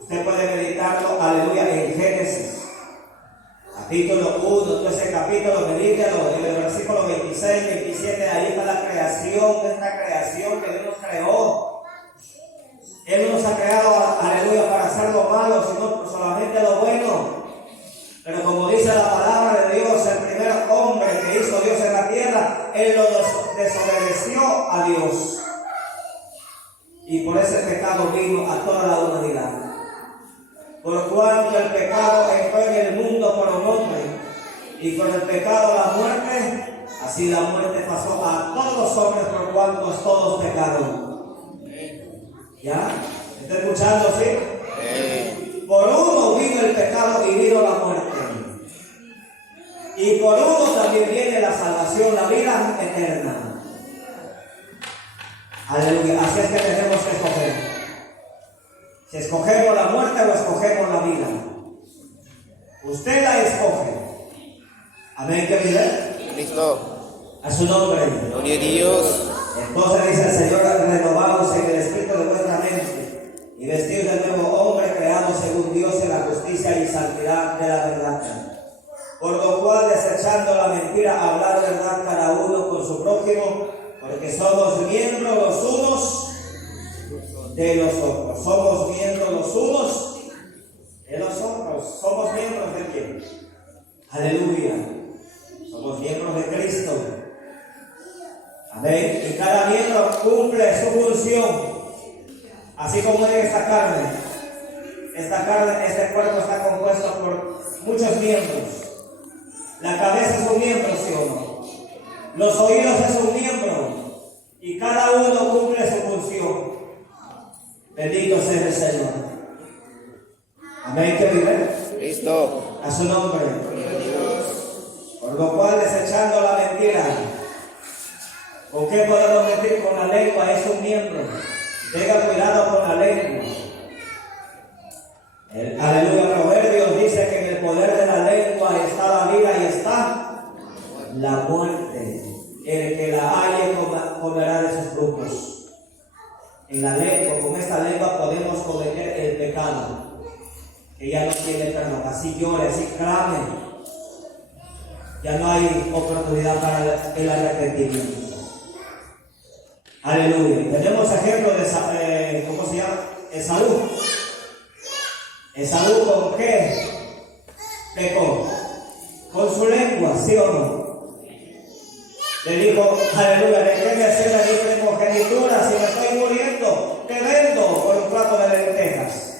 Usted puede meditarlo, aleluya, en Génesis, capítulo 1, todo ese capítulo, medítelo, en el versículo 26, 27, ahí está la creación, esta creación que Dios nos creó. Él no nos ha creado, aleluya, para hacer lo malo, sino solamente lo bueno. Pero como dice la palabra de Dios, el primer hombre que hizo Dios en la tierra, él lo desobedeció a Dios. Y por ese pecado vino a toda la humanidad. Por cuanto el pecado entró en el mundo por un hombre, y con el pecado la muerte, así la muerte pasó a todos los hombres por cuanto todos pecaron. ¿Ya? ¿Está escuchando, sí? Por uno vino el pecado y vino la muerte. Y por uno también viene la salvación, la vida eterna. Aleluya. Así es que tenemos que escoger. Si escogemos la muerte o escogemos la vida. Usted la escoge. Amén, que vive. Cristo. A su nombre. Gloria a Dios. Entonces dice el Señor: renovaos en el espíritu de vuestra mente, y vestidos del nuevo hombre, creado según Dios en la justicia y santidad de la verdad. Por lo cual, desechando la mentira, hablar verdad cada uno con su prójimo, porque somos miembros los unos de los otros. Somos miembros los unos de los otros. ¿Somos miembros de quién? Aleluya. Somos miembros de Cristo. Amén. Y cada miembro cumple su función. Así como en esta carne. Este cuerpo está compuesto por muchos miembros. La cabeza es un miembro, ¿sí o no? Los oídos es un miembro. Y cada uno cumple su función. Bendito sea el Señor. Amén, que vive. Cristo. A su nombre. Por lo cual, desechando la mentira. ¿Con qué podemos mentir? Con la lengua, es un miembro. Tenga cuidado con la lengua. Aleluya, Proverbios dice que en el poder de la lengua está la vida y está la muerte. El que la halle comerá de sus frutos. En la lengua, con esta lengua podemos cometer el pecado, que ya no tiene perdón. Así llore, así clame. ya no hay oportunidad para el arrepentimiento. Aleluya. Tenemos ejemplo de, ¿cómo se llama? Esaú. Esaú, ¿con qué pecó? Con su lengua, ¿sí o no? Le dijo, aleluya, ¿de qué me sirve mi primogenitura si me estoy muriendo? Te vendo por un plato de lentejas.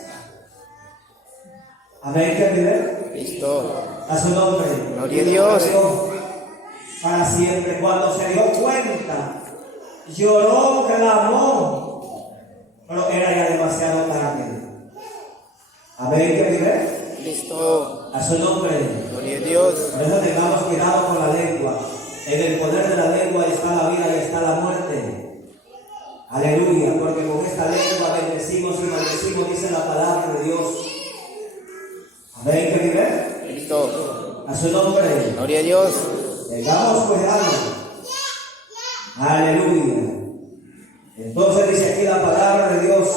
Amén, que vive. Cristo. A su nombre. Gloria a Dios. Para siempre. Cuando se dio cuenta, lloró, clamó, pero era ya demasiado tarde. Amén, que vive. Cristo. A su nombre. Gloria a Dios. Por eso tengamos cuidado con la lengua. En el poder de la lengua está la vida y está la muerte. Aleluya, porque con esta lengua bendecimos y maldecimos, dice la palabra de Dios. Amén, que vive. Cristo. A su nombre. Gloria a Dios. Tengamos cuidado. Aleluya. Entonces dice aquí la palabra de Dios,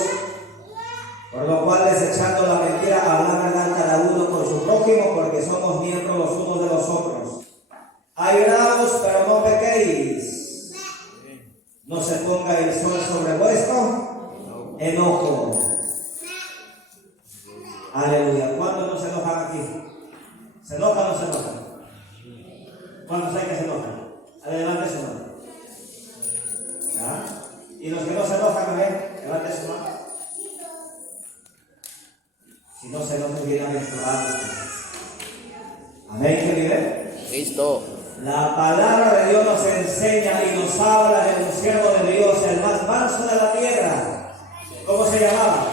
por lo cual desechando la mentira, habla verdad cada uno con su prójimo, porque somos miembros los unos de los otros. Airaos, pero no pequéis. No se ponga el sol sobre vuestro enojo. Aleluya. ¿Cuántos no se enojan aquí? ¿Se enojan o no se enojan? ¿Cuántos hay que se enojan? Levante su mano. ¿Ya? Y los que no se enojan, a ver, levante su mano. Si no se enojan, bienaventurados. Amén, que vive. Cristo. La palabra de Dios nos enseña y nos habla de un siervo de Dios, el más manso de la tierra. ¿Cómo se llamaba?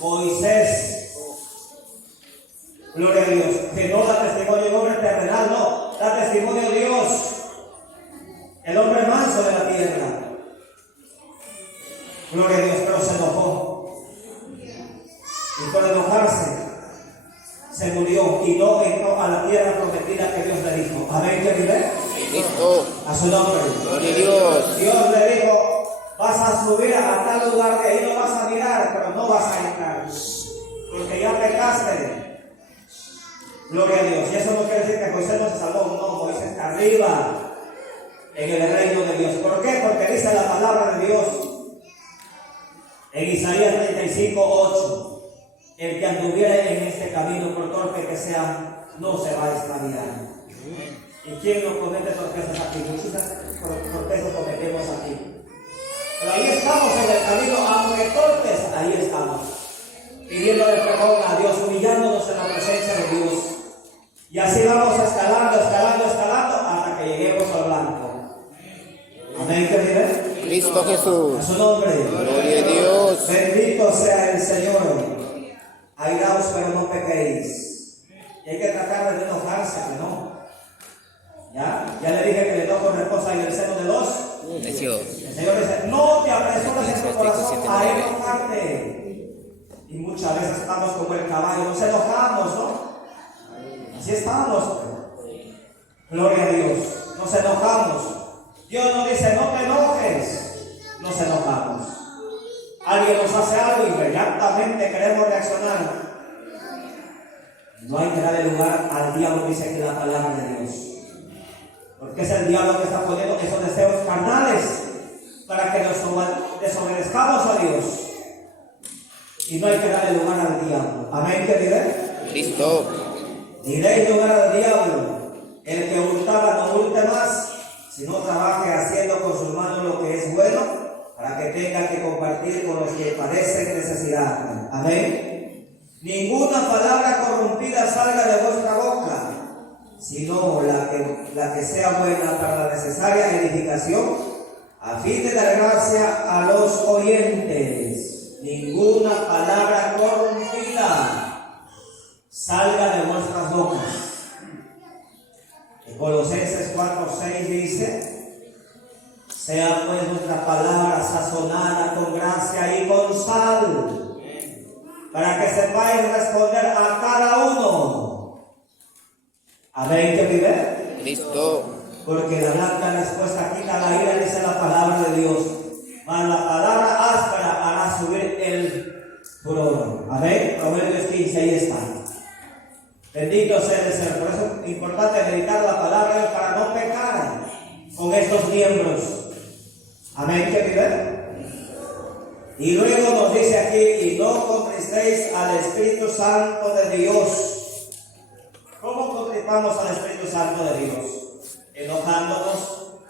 Moisés. Gloria a Dios. Que no da testimonio de hombre terrenal, no. Da testimonio de Dios. El hombre manso de la tierra. Gloria a Dios, pero se enojó. Y por enojarse, se murió y no entró a la tierra prometida que Dios le dijo. Amén, que vive. Cristo. A su nombre. Gloria a Dios. Dios le dijo, vas a subir a tal lugar que ahí no vas a mirar, pero no vas a entrar. Porque ya pecaste. Gloria a Dios. Y eso no quiere decir que Moisés no se salvó. No, Moisés está arriba en el reino de Dios. ¿Por qué? Porque dice la palabra de Dios en Isaías 35:8. El que anduviere en este camino, por torpe que sea, no se va a extraviar. ¿Y quién no comete torpezas aquí? Muchas torpezas cometemos aquí. Pero ahí estamos en el camino, aunque torpes, ahí estamos. Pidiéndole perdón a Dios, humillándonos en la presencia de Dios. Y así vamos escalando, hasta que lleguemos al blanco. Amén, que vive. Cristo Jesús. A su nombre. Gloria a Dios. Bendito sea el Señor. Airaos, pero no pequéis. Y hay que tratar de no enojarse, que no. ¿Ya? Ya le dije que le toco reposa en el seno de los Necios. El Señor dice, no te apresures en tu corazón a enojarte. Y muchas veces estamos como el caballo, nos enojamos, ¿no? Así estamos. Gloria a Dios. Nos enojamos. Dios nos dice, no te enojes. Nos enojamos. Alguien nos hace algo y inmediatamente queremos reaccionar. No hay que darle lugar al diablo, dice aquí la palabra de Dios. Porque es el diablo que está poniendo esos deseos carnales para que desobedezcamos a Dios. Y no hay que darle lugar al diablo. Amén, que diré. Cristo. Diréis lugar al diablo. El que hurtaba no hurte más, sino trabaje haciendo con sus manos lo que es bueno, para que tenga que compartir con los que padecen necesidad. Amén. Ninguna palabra corrompida salga de vuestra boca, sino la que sea buena para la necesaria edificación, a fin de dar gracia a los oyentes. Ninguna palabra corrompida salga de vuestras bocas. En Colosenses 4:6 dice, sea pues nuestra palabra sazonada con gracia y con sal, para que sepáis responder a cada uno. Amén, que vive. Cristo. Porque la blanca respuesta quita la ira, dice la palabra de Dios. Mas la palabra áspera hará subir el furor. Amén. Proverbios 15, ahí está. Bendito sea el Señor. Por eso es importante meditar la palabra de Dios para no pecar con estos miembros. Amén, que vive. Y luego nos dice aquí, y no contristéis al Espíritu Santo de Dios. ¿Cómo contristamos al Espíritu Santo de Dios? Enojándonos,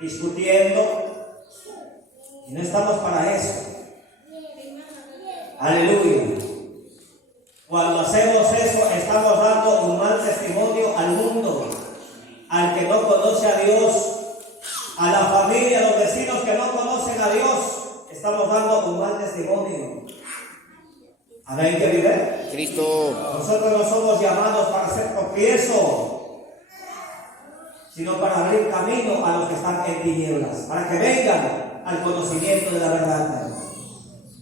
discutiendo, y no estamos para eso. Aleluya. Cuando hacemos eso, estamos dando un mal testimonio al mundo, al que no conoce a Dios, a la familia, a los vecinos que no conocen a Dios. Estamos dando un mal testimonio. Amén, que vive. Cristo. Nosotros no somos llamados para hacer tropiezo, sino para abrir camino a los que están en tinieblas, para que vengan al conocimiento de la verdad.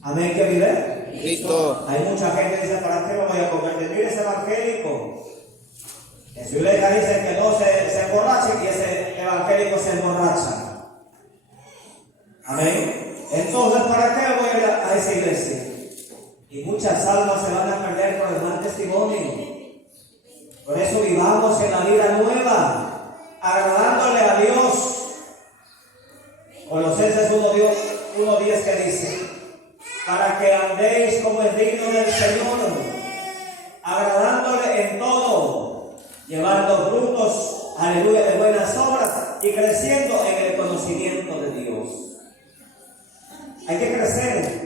Amén, que vive. Cristo. Hay mucha gente que dice, ¿para qué me voy a convertir? Mire ese evangélico. En su iglesia dice que no se emborrache y ese evangélico se emborracha. Amén. Entonces, ¿para qué voy a ir a esa iglesia? Y muchas almas se van a perder por el mal testimonio. Por eso vivamos en la vida nueva, agradándole a Dios. Colosenses 1:10 que dice, para que andéis como es digno del Señor, agradándole en todo, llevando frutos, aleluya, de buenas obras y creciendo en el conocimiento de Dios. Hay que crecer.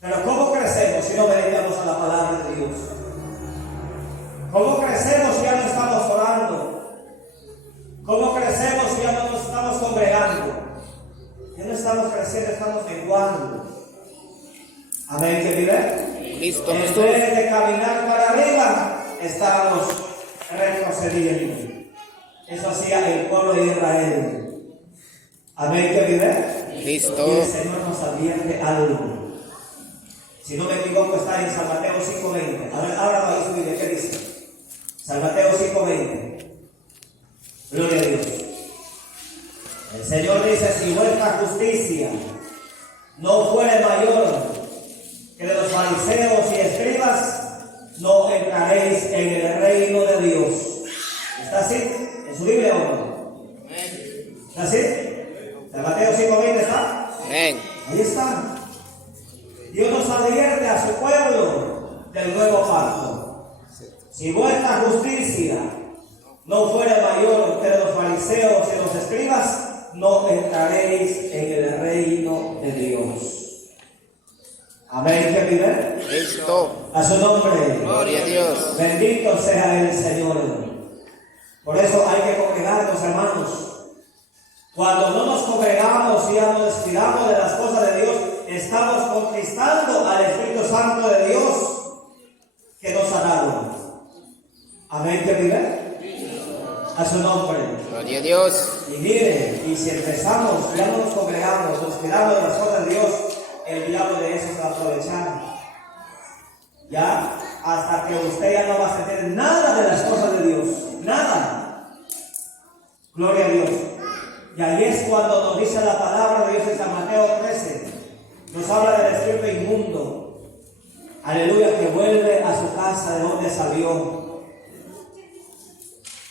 Pero ¿cómo crecemos si no meditamos a la palabra de Dios? ¿Cómo crecemos si ya no estamos orando? ¿Cómo crecemos si ya no nos estamos congregando? Ya no estamos creciendo, estamos menguando. Amén, que vive. Cristo En Jesús. vez de caminar para arriba, estamos retrocediendo. Eso hacía el pueblo de Israel. Amén, que vive. Cristo. Y el Señor nos advierte algo. Si no me equivoco, está en San Mateo 5:20. A ver, ahora va a subir, ¿qué dice? San Mateo 5:20. Gloria a Dios. El Señor dice, si vuestra justicia no fuere mayor que de los fariseos y escribas, no entraréis en el reino de Dios. ¿Está así? ¿En su Biblia o no? ¿Está así? ¿San Mateo 5:20 está? Amén. Ahí está. Dios nos advierte a su pueblo del nuevo pacto. Si vuestra justicia no fuere mayor que de los fariseos y los escribas, no entraréis en el reino de Dios. Amén, que vive. Cristo. A su nombre. Gloria a Dios. Bendito sea el Señor. Por eso hay que congregarnos, hermanos. Cuando no nos congregamos y ya nos descuidamos de las cosas de Dios, estamos conquistando al Espíritu Santo de Dios que nos ha dado. Amén, que vive. A su nombre. Gloria a Dios. Y mire, y si empezamos, ya no nos congregamos, nos cuidamos de las cosas de Dios, el diablo de eso se va a aprovechar. Ya, hasta que usted ya no va a sentir nada de las cosas de Dios. Nada. Gloria a Dios. Y ahí es cuando nos dice la palabra de Dios en San Mateo 13. Nos habla del espíritu inmundo. Aleluya, que vuelve a su casa de donde salió.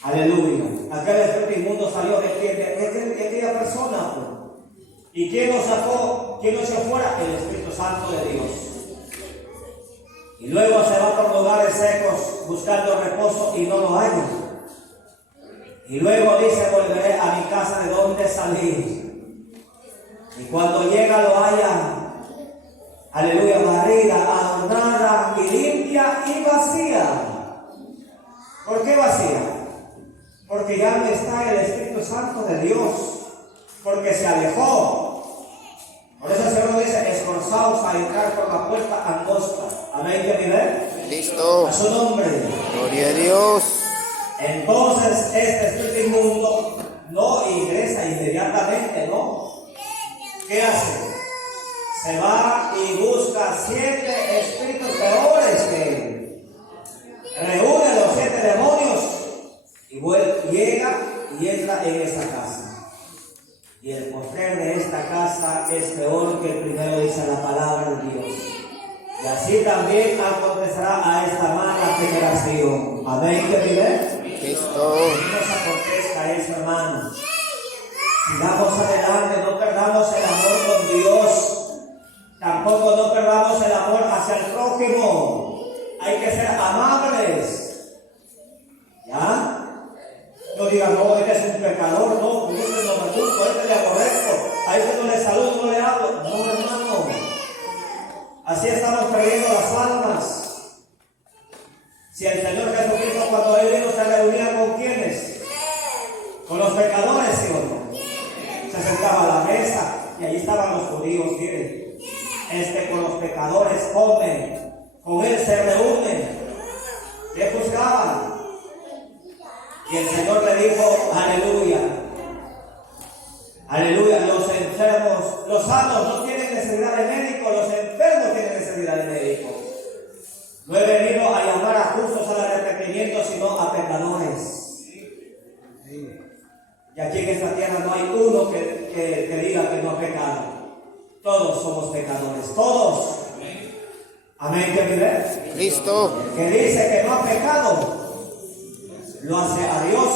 Aleluya. Aquel espíritu inmundo salió de aquella persona. ¿Y quién nos sacó? ¿Quién nos echó fuera? El Espíritu Santo de Dios. Y luego se va por lugares secos buscando reposo y no lo halla. Y luego dice, volveré a mi casa de donde salí. Y cuando llega lo halla, aleluya, barrida, adornada y limpia y vacía. ¿Por qué vacía? Porque ya no está el Espíritu Santo de Dios, porque se alejó. Por eso el Señor dice, esforzaos a entrar por la puerta angosta. Amén, que vive. Cristo. A su nombre. Gloria a Dios. Entonces este espíritu inmundo no ingresa inmediatamente, ¿no? ¿Qué hace? Se va y busca 7 espíritus peores que él. Reúne los 7 demonios y llega y entra en esa casa. Y el postrer de esta casa es peor que el primero, dice la palabra de Dios. Y así también acontecerá a esta mala generación. Amén, que vive. Cristo. No nos acontezca eso, hermano. Sigamos adelante, no perdamos el amor con Dios. Tampoco no perdamos el amor hacia el prójimo. Hay que ser amables. ¿Ya? No digan, no, este es un pecador, no, este no me gusta, este le aborrezco, a este no le saludo, no le hablo. No, hermano. Así estamos perdiendo las almas. Si el Señor Jesucristo, cuando Él vino, se reunía con ¿quiénes? Con los pecadores, ¿sí o no? Se sentaba a la mesa y allí estaban los judíos, miren. Con los pecadores comen, con Él se reúnen, le juzgaban. Y el Señor le dijo, aleluya, aleluya, los enfermos, los sanos no tienen necesidad de médico, los enfermos tienen necesidad de médico. No he venido a llamar a justos al arrepentimiento, sino a pecadores. Y aquí en esta tierra no hay uno que diga que no ha pecado. Todos somos pecadores, todos. Amén, que vive. Cristo. Que dice que no ha pecado, lo hace a Dios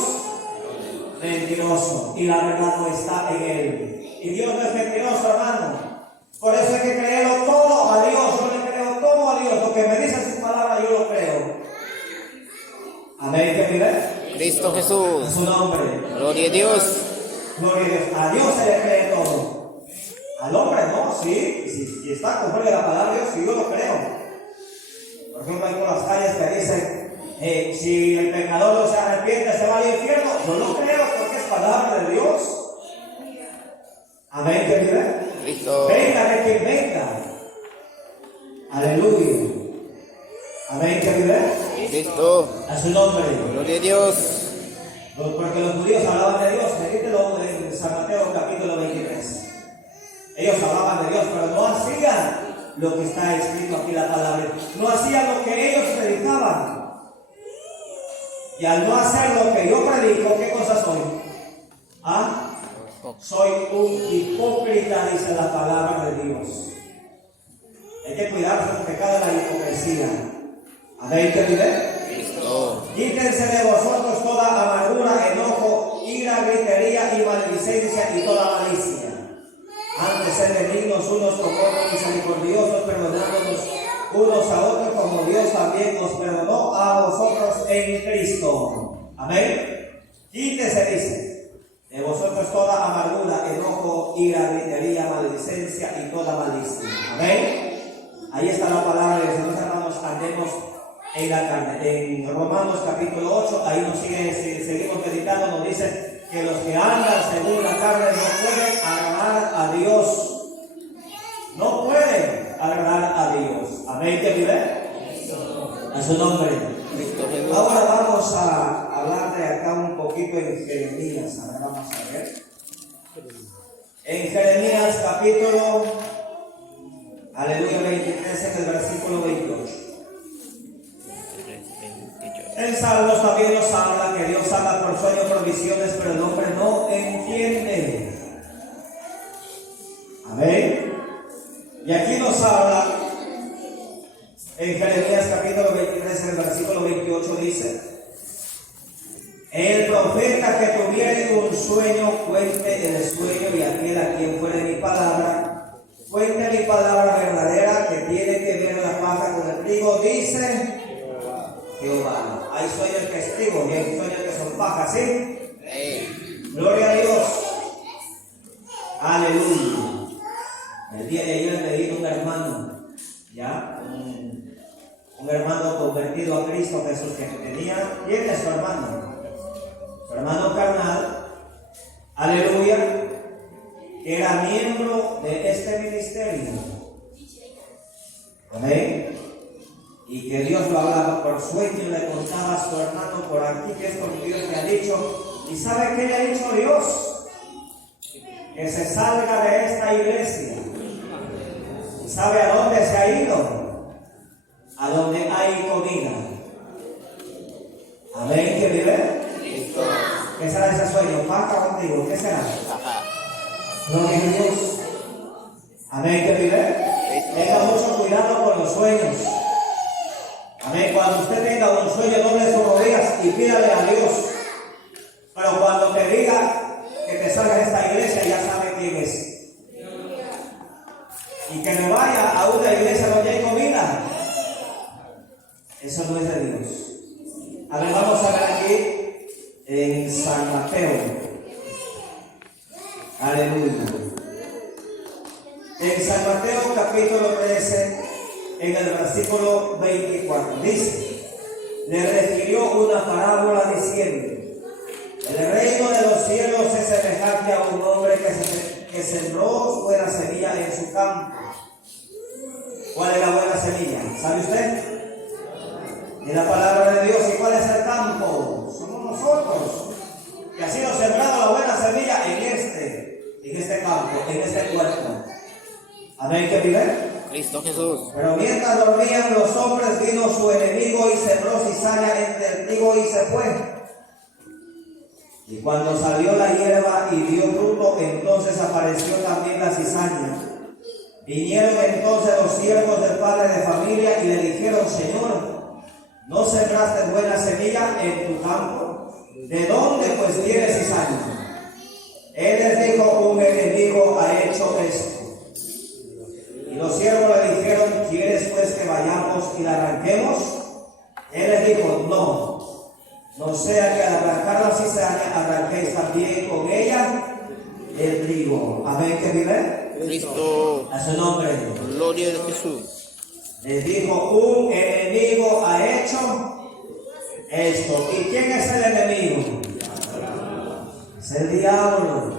mentiroso, y la verdad no está en él. Y Dios no es mentiroso, hermano. Por eso hay que creerlo todo a Dios. Yo le creo todo a Dios. Lo que me dice sus palabras, yo lo creo. Amén, que vive. Cristo En Jesús. su nombre. Gloria a Dios. Gloria a Dios. A Dios se le cree todo. Al hombre no, sí. Si está conforme a la palabra de Dios, sí, yo lo creo. Por ejemplo, hay unas calles que dicen, si el pecador no se arrepiente, se va al infierno. Yo lo creo porque es palabra de Dios. Amén, que vive. Cristo. Venga de quien venga. Aleluya. Amén, que vive. Cristo. A su nombre. Gloria a Dios. Porque los judíos hablaban de Dios. Medítelo en San Mateo capítulo 23. Ellos hablaban de Dios, pero no hacían lo que está escrito aquí en la palabra. No hacían lo que ellos predicaban. Y al no hacer lo que yo predico, ¿qué cosa soy? ¿Ah? Soy un hipócrita, dice la palabra de Dios. Hay que cuidarse del pecado de la hipocresía. ¿Amén, que vive? Cristo. Quítense de vosotros toda amargura, enojo, ira, gritería y maledicencia y toda malicia. Antes sed benignos unos con otros, misericordiosos, perdonándonos unos a otros como Dios también os perdonó a vosotros en Cristo. Amén. Quítese, dice, de vosotros toda amargura, enojo, ira, gritería, maledicencia y toda malicia. Amén. Ahí está la palabra de Dios, hermanos, andemos en la carne. En Romanos capítulo 8, ahí nos seguimos meditando, nos dice que los que andan según la carne no pueden agradar a Dios. No pueden agradar a Dios. Amén, que vive. A su nombre. Cristo Jesús. Ahora vamos a hablar de acá un poquito en Jeremías. A ver, vamos a ver. En Jeremías capítulo, aleluya, 23, en el versículo 28. En Salmos también nos habla que Dios habla por sueños, por visiones, pero el hombre no entiende. Amén. Y aquí nos habla, en Jeremías capítulo 23, en el versículo 28 dice: el profeta que tuviere un sueño, cuente el sueño, y aquel a quien fuere mi palabra, cuente mi palabra verdadera, que tiene que ver la paja con el trigo, dice Jehová. Hay sueños que es trigo y hay sueños que son pajas, ¿sí? Gloria a Dios. Aleluya. El día de ayer me vino un hermano, ¿ya? Un hermano convertido a Cristo Jesús, que tiene su hermano carnal, aleluya, que era miembro de este ministerio. Amén. Y que Dios lo hablaba por sueño y le contaba a su hermano por aquí que esto que Dios le ha dicho. ¿Y sabe qué le ha dicho Dios? Que se salga de esta iglesia. ¿Y sabe a dónde se ha ido? A donde hay comida. Amén, que vive. ¿Qué será ese sueño? ¿Paja contigo? ¿Qué será? Gloria a Dios. Amén, que vive. Tenga mucho cuidado con los los sueños. Amén. Cuando usted tenga un sueño, doble sus rodillas y pídale a Dios. Pero cuando te diga que te salga de esta iglesia, ya sabe quién es. Y que no vaya a una iglesia donde hay comida. Eso no es de Dios. A ver, vamos a ver aquí en San Mateo. Aleluya. En San Mateo capítulo 13, en el versículo 24, dice: le refirió una parábola diciendo: el reino de los cielos es semejante a un hombre que sembró buena semilla en su campo. ¿Cuál es la buena semilla? ¿Sabe usted? Es la palabra de Dios. ¿Y cuál es el campo? Somos nosotros. Y ha sido sembrada la buena semilla en este campo, en este cuerpo. Amén, que vive. Cristo Jesús. Pero mientras dormían los hombres, vino su enemigo y sembró cizaña entre el trigo y se fue. Y cuando salió la hierba y dio fruto, entonces apareció también la cizaña. Vinieron entonces los siervos del padre de familia y le dijeron: Señor, ¿no sembraste buena semilla en tu campo? ¿De dónde pues tienes cizaña? Él les dijo: un enemigo ha hecho esto. Y los siervos le dijeron: ¿quieres pues que vayamos y la arranquemos? Él les dijo: no sea que al arrancar la cizaña arranquéis también con ella el trigo. Amén, que vive. Cristo. A su nombre. Gloria a Jesús. Les dijo: un enemigo ha hecho esto. ¿Y quién es el enemigo? Es el diablo.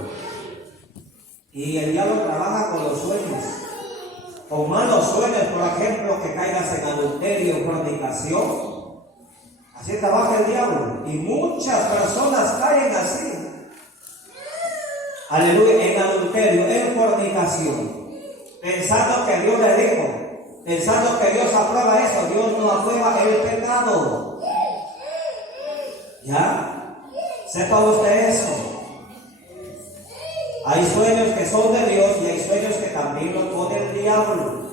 Y el diablo trabaja con los sueños. Con malos sueños, por ejemplo, que caigas en adulterio, fornicación. Así trabaja el diablo. Y muchas personas caen así. Aleluya, en adulterio, en fornicación. Pensando que Dios le dijo. Pensando que Dios aprueba eso. Dios no aprueba el pecado. ¿Ya? Sepa usted eso. Hay sueños que son de Dios y hay sueños que también los pone el diablo.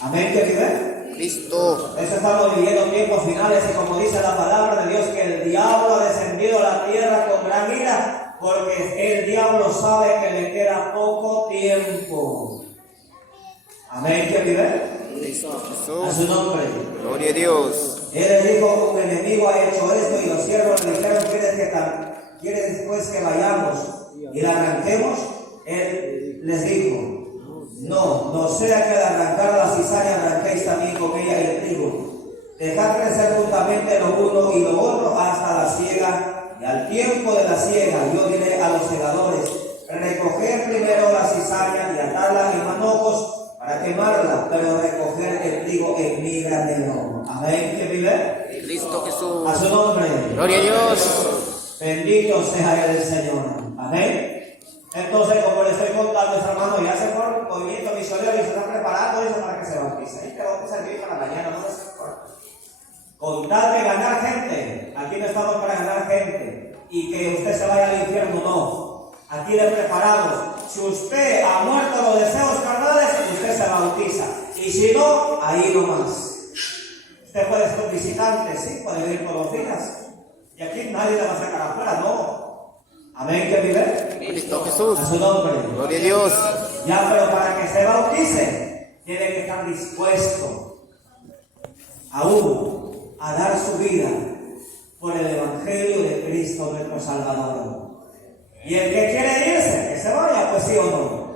Amén, que vive. Cristo. Eso estamos viviendo tiempos finales y como dice la palabra de Dios, que el diablo ha descendido a la tierra con gran ira, porque el diablo sabe que le queda poco tiempo. Amén, que vive. Cristo A Jesús. su nombre. Gloria a Dios. Él le dijo: un enemigo ha hecho esto, y los siervos le dijeron: ¿quieres después que vayamos y la arranquemos? Él les dijo: no sea que al arrancar la cizaña arranquéis también con ella el trigo. Dejad crecer juntamente lo uno y lo otro hasta la siega, y al tiempo de la siega yo diré a los segadores: recoger primero la cizaña y atarla en manojos para quemarla, pero recoger el trigo en mi granero. Amén, que vive. Cristo Jesús. A su nombre. Gloria a Dios. Bendito sea el Señor. Amén. Entonces, como le estoy contando, nuestro hermano ya se fue al movimiento misionero y se está preparando eso para que se bautice. Y te bautiza el día para mañana, no les importa. Con tal de ganar gente, aquí no estamos para ganar gente y que usted se vaya al infierno, no. Aquí le preparamos. Si usted ha muerto los deseos carnales, usted se bautiza. Y si no, ahí nomás. Usted puede ser un visitante, sí, puede venir todos los días. Y aquí nadie le va a sacar afuera, no. Amén, que vive. Cristo Jesús. A su nombre. Gloria a Dios. Ya, pero para que se bautice, tiene que estar dispuesto aún a dar su vida por el Evangelio de Cristo nuestro Salvador. Y el que quiere irse, que se vaya, pues sí o no.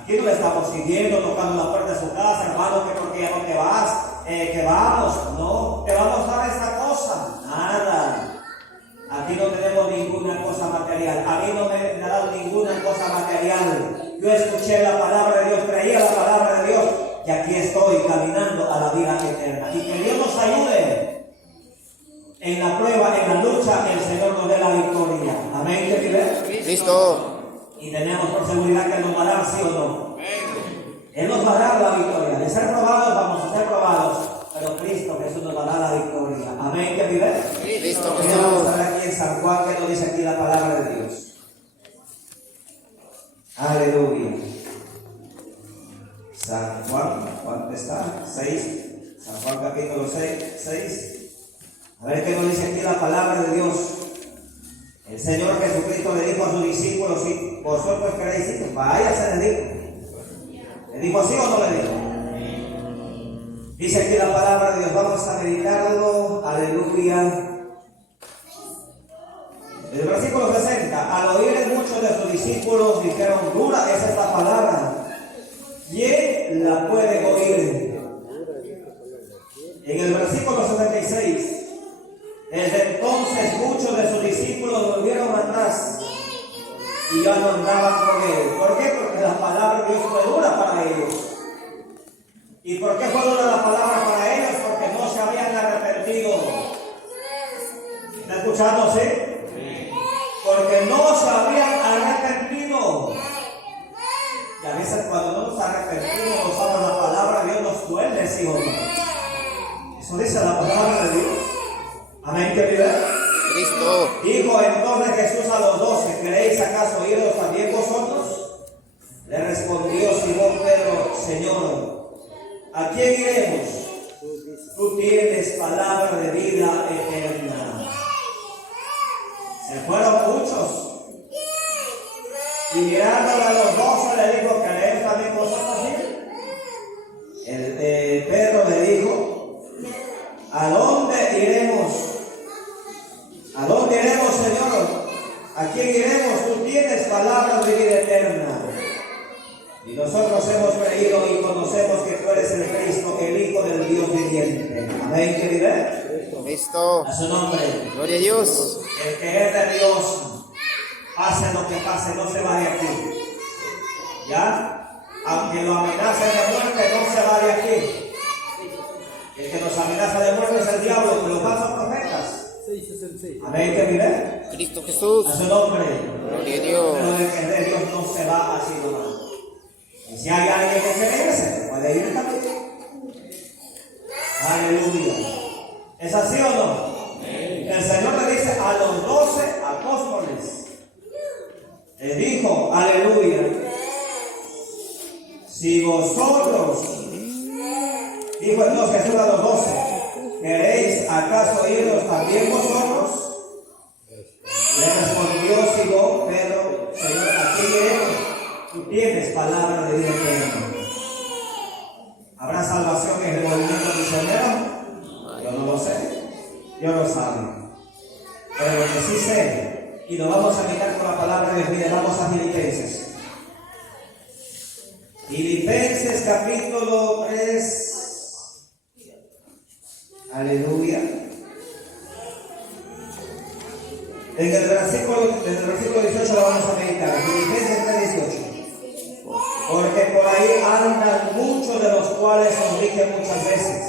Aquí no le estamos siguiendo, tocando la puerta de su casa: hermano, que porque ya no te vas, que vamos, no, te vamos a dar esta cosa, nada. Aquí no tenemos ninguna cosa material. A mí no me ha dado ninguna cosa material. Yo escuché la palabra de Dios, creía la palabra de Dios, y aquí estoy caminando a la vida eterna. Y que Dios nos ayude en la prueba, en la lucha, el Señor nos dé la victoria. Amén, que vive. Cristo. Y tenemos por seguridad que Él nos va a dar, sí o no. Él nos va a dar la victoria. De ser probados, vamos a ser probados. Pero Cristo Jesús nos va a dar la victoria. Amén, que vive. Cristo Vamos a Jesús. ver aquí en San Juan que nos dice aquí la palabra de Dios. Aleluya. San Juan, ¿cuánto está? 6:23. 6. San Juan capítulo 6. A ver qué nos dice aquí la palabra de Dios. El Señor Jesucristo le dijo a sus discípulos: si vosotros queréis ir, váyase, le dijo. ¿Le dijo sí o no le dijo? Dice aquí la palabra de Dios, vamos a meditarlo. Aleluya. El versículo 60, al oír muchos de sus discípulos dijeron: dura es esta palabra, ¿quién la puede oír? En el versículo 66, desde entonces muchos de sus discípulos volvieron atrás y ya no andaban con él. ¿Por qué? Porque la palabra de Dios fue dura para ellos. ¿Y por qué fue dura la palabra para ellos? Porque no se habían arrepentido. ¿Está escuchando, sí? Porque no se habían arrepentido. Y a veces cuando no nos arrepentimos, usamos la palabra, Dios nos duele, ¿sí o no? Eso dice la palabra de Dios. Amén, que vive. Cristo. Dijo entonces Jesús a los 12: ¿queréis acaso iros también vosotros? Le respondió Simón Pedro: Señor, ¿a quién iremos? Tú tienes palabra de vida eterna. Se fueron muchos. Y mirándole a los 12 le dijo: ¿queréis también vosotros ir? Pedro le dijo: ¿a dónde iremos? ¿A dónde iremos, Señor? ¿A quién iremos? Tú tienes palabra de vida eterna. Y nosotros hemos creído y conocemos que tú eres el Cristo, el Hijo del Dios viviente. Amén, que vive. Cristo. A su nombre. Gloria a Dios. El que es de Dios, pase lo que pase, no se va de aquí. ¿Ya? Aunque lo amenacen de muerte, no se va de aquí. El que nos amenaza de muerte es el diablo, que los falsos profetas. Amén, que vive. Cristo Jesús. A su nombre. Gloria a Dios. Pero el que es de Dios no se va así nomás. Y si hay alguien que quiere irse, puede ir también. Aleluya. ¿Es así o no? El Señor le dice a los 12 apóstoles, le dijo: aleluya, si vosotros, dijo entonces Jesús a los 12, ¿queréis acaso iros también vosotros? Le respondió Simón Pedro: Señor, ¿a quién iremos? Tú tienes palabra de vida eterna. ¿Habrá salvación en el movimiento misionero? Yo no lo sé, Dios lo sabe. Pero lo que sí sé, y lo vamos a mirar con la palabra de vida, vamos a Filipenses. Filipenses capítulo 3. Aleluya. En el versículo 18 lo vamos a meditar. Filipenses 3:18. Porque por ahí andan muchos de los cuales os dije muchas veces,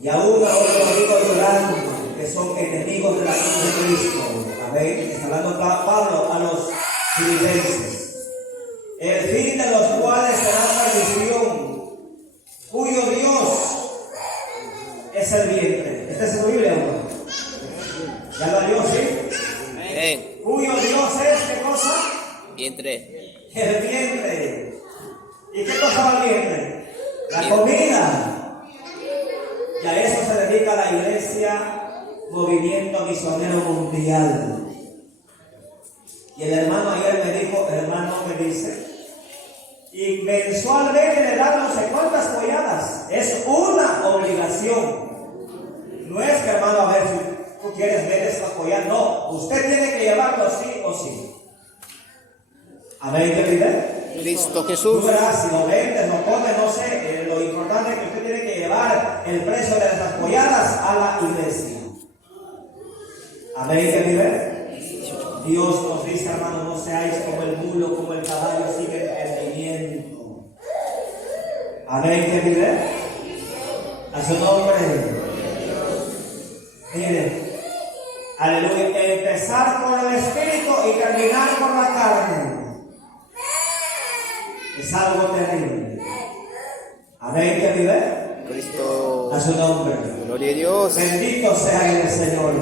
y aún ahora lo digo llorando, que son enemigos de la cruz de Cristo. Amén. Está hablando Pablo a los filipenses. El fin de los cuales será perdición, cuyo Dios es el vientre. Este es su Biblia, ¿no? Ya lo dio, ¿sí? Amén. Cuyo Dios es, ¿qué cosa? Vientre. El vientre. ¿Y qué cosa va el vientre? La comida. Y a eso se dedica la iglesia, Movimiento Misionero Mundial. Y el hermano ayer me dijo, me dice, y mensualmente le dan no sé cuántas polladas. Es una obligación. No es que, hermano, a ver si tú quieres ver esta pollada. No, usted tiene que llevarlo sí o sí. Amén, ¿qué dice? Cristo Tú Jesús. verás, si lo vendes, lo comes, no sé, lo importante es que usted tiene que llevar el precio de las polladas a la iglesia. Amén, ¿qué dice? Dios nos dice, hermano, no seáis como el mulo, como el caballo, sigue el entendimiento. Amén, ¿qué dice? A su nombre. Mire, aleluya, empezar por el Espíritu y terminar por la carne es algo terrible. Amén, que vive. Cristo. A su nombre. Gloria a Dios. Bendito sea el Señor.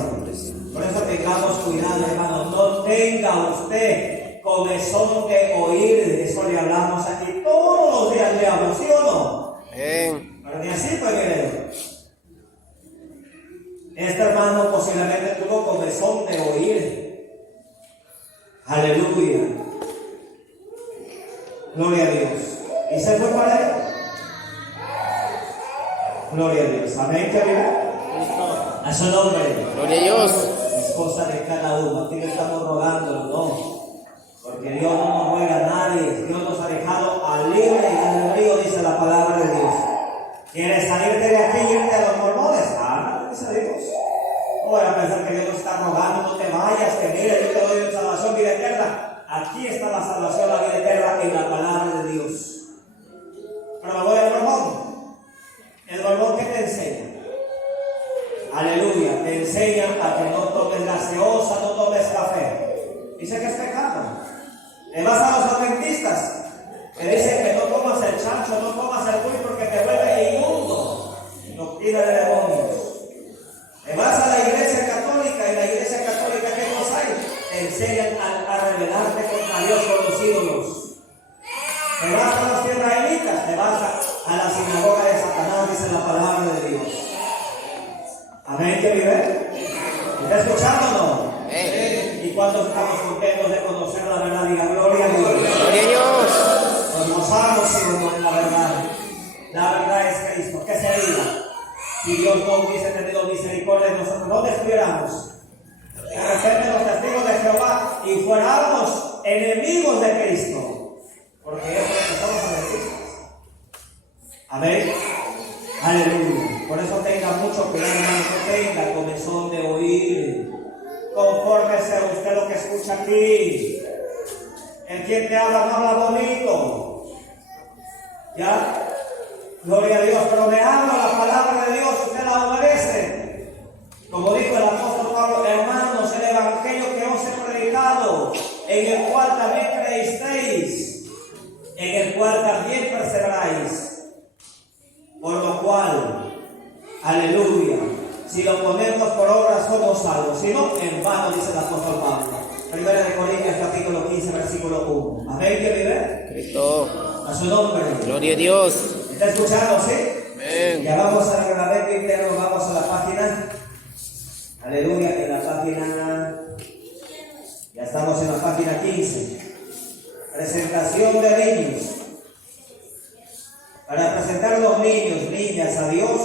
Por eso tengamos cuidado, hermano. No tenga usted comezón de oír. De eso le hablamos aquí todos los días, le hablamos, ¿sí o no? Amén. Para Ni así pues mire. Este hermano posiblemente tuvo comezón de oír. Aleluya. Gloria a Dios. Y se fue para él. Gloria a Dios. Amén, que vive. A su nombre. Gloria a Dios. Es cosa de cada uno. Aquí le estamos rogando, no. Porque Dios no nos juega a nadie. Dios nos ha dejado al libre y al albedrío, dice la palabra de Dios. ¿Quieres salirte de aquí y irte a los mormones? Ah, dice Dios. No voy a pensar que Dios nos está rogando, no te vayas, que mire, yo te doy salvación, vida eterna. Aquí está la salvación, la vida eterna en la palabra de Dios. Pero me voy al mormón. El mormón que te enseña. Aleluya, te enseña a que no tomes gaseosa, no tomes café. Dice que es pecado. Le vas a los adventistas, que dicen que no comas el chancho, no comas el buey porque te vuelve inmundo. Doctrina de demonios. Le vas a la iglesia católica, y la iglesia católica, ¿qué cosa hay? Te enseñan a rebelarte contra Dios con los ídolos. Te vas a los israelitas, te vas a la sinagoga de Satanás, dice la palabra de Dios. Amén, que vive. ¿Está escuchando o no? ¿Y cuántos estamos contentos de conocer la verdad? Diga gloria a Dios. Gloria a Dios. Nos gozamos en la verdad. La verdad es Cristo. ¿Qué sería? Si Dios no hubiese tenido misericordia de nosotros, ¿dónde estuviéramos? De repente los testigos de Jehová y fuéramos enemigos de Cristo. Porque eso es lo que estamos adventistas. Amén. Aleluya. Por eso tenga mucho cuidado, hermano, que tenga comezón de oír. Confórmese usted lo que escucha aquí. El quien te habla no habla bonito. ¿Ya? Gloria a Dios, pero me habla la palabra de Dios, usted la obedece. Como dijo el apóstol Pablo, hermanos, el evangelio que os he predicado, en el cual también creísteis, en el cual también perseveráis. Por lo cual, aleluya, si lo ponemos por obra somos salvos, si no, en vano, dice el apóstol Pablo. Primera de Corintios capítulo 15, versículo 1. Amén, que vive. Cristo. A su nombre. Gloria a Dios. ¿Está escuchando, sí? Amén. Ya vamos al reglamento interno, vamos a la página. Aleluya, en la página. Ya estamos en la página 15. Presentación de niños. Para presentar los niños, niñas a Dios,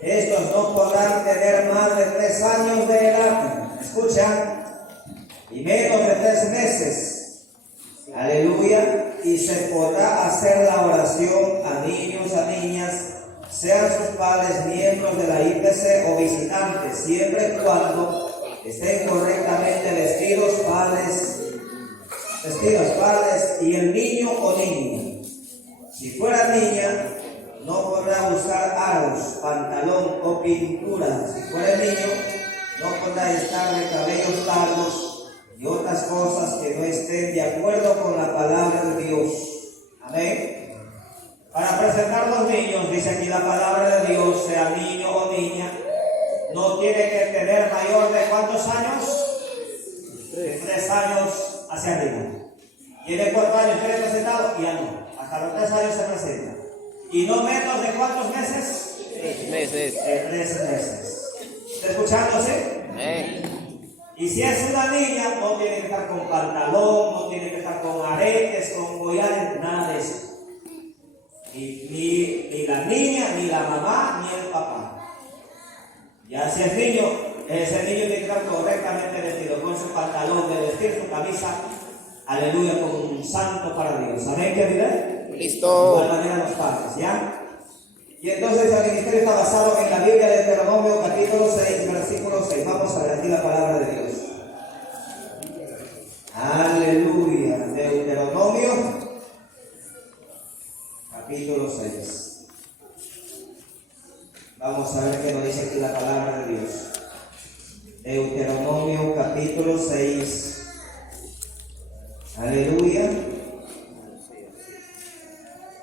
estos no podrán tener más de 3 años de edad. Escuchan. Y menos de 3 meses. Aleluya. Y se podrá hacer la oración a niños, a niñas, sean sus padres miembros de la IPC o visitantes, siempre y cuando estén correctamente vestidos padres, y el niño o niña. Si fuera niña, no podrá usar aros, pantalón o pintura. Si fuera niño, no podrá estar de cabellos largos y otras cosas que no estén de acuerdo con la palabra de Dios. Amén. Para presentar los niños, dice aquí la palabra de Dios, sea niño o niña, no tiene que tener mayor de ¿cuántos años? 3 años hacia arriba. ¿Tiene 4 años? ¿Quiere presentado? Ya no. Hasta los 3 años se presenta. ¿Y no menos de cuántos meses? 3 meses. 3 meses. ¿Está escuchándose? Amén. Y si es una niña, no tiene que estar con pantalón, no tiene que estar con aretes, con collares, nada de eso. Ni la niña, ni la mamá, ni el papá. Ya si es niño, ese niño tiene que estar correctamente vestido, con su pantalón de vestir, su camisa, aleluya, como un santo para Dios. ¿Amén, que diré? Listo. De igual manera los padres, ¿ya? Y entonces el ministerio está basado en la Biblia de Deuteronomio capítulo 6, versículo 6. Vamos a ver aquí la palabra de Dios. Aleluya. Deuteronomio capítulo 6. Vamos a ver qué nos dice aquí la palabra de Dios. Deuteronomio capítulo 6. Aleluya.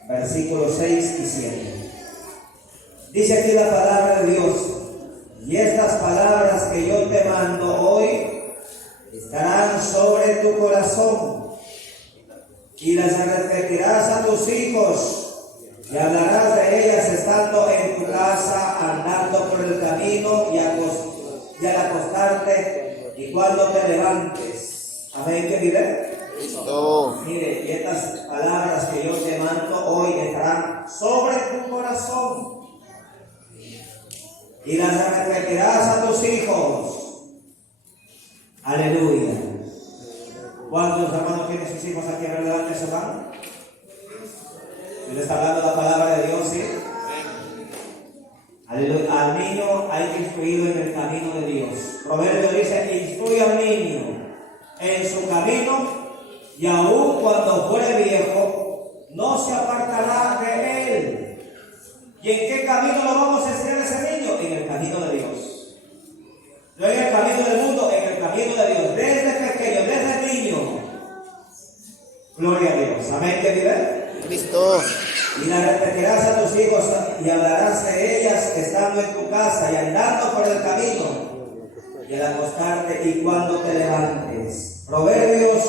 Versículos 6 y 7. Dice aquí la palabra de Dios: y estas palabras que yo te mando hoy estarán sobre tu corazón, y las repetirás a tus hijos, Y hablarás de ellas estando en tu casa, andando por el camino y al acostarte y cuando te levantes. Amén, que vive. Cristo. Mire, y estas palabras que yo te mando hoy estarán sobre tu corazón. Y las repetirás a tus hijos. Aleluya. ¿Cuántos hermanos tienen sus hijos aquí en delante de su mano? ¿Le está hablando la palabra de Dios? ¿Sí? Aleluya. Al niño hay que instruirlo en el camino de Dios. Proverbio dice: instruye al niño en su camino, y aun cuando fuere viejo, no se apartará de él. ¿Y en qué camino lo vamos a enseñar a ese niño? En el camino de Dios. No en el camino del mundo, en el camino de Dios. Desde pequeño, desde niño. Gloria a Dios. Amén, que vive. Cristo. Y la repetirás a tus hijos y hablarás de ellas estando en tu casa y andando por el camino y al acostarte y cuando te levantes. Proverbios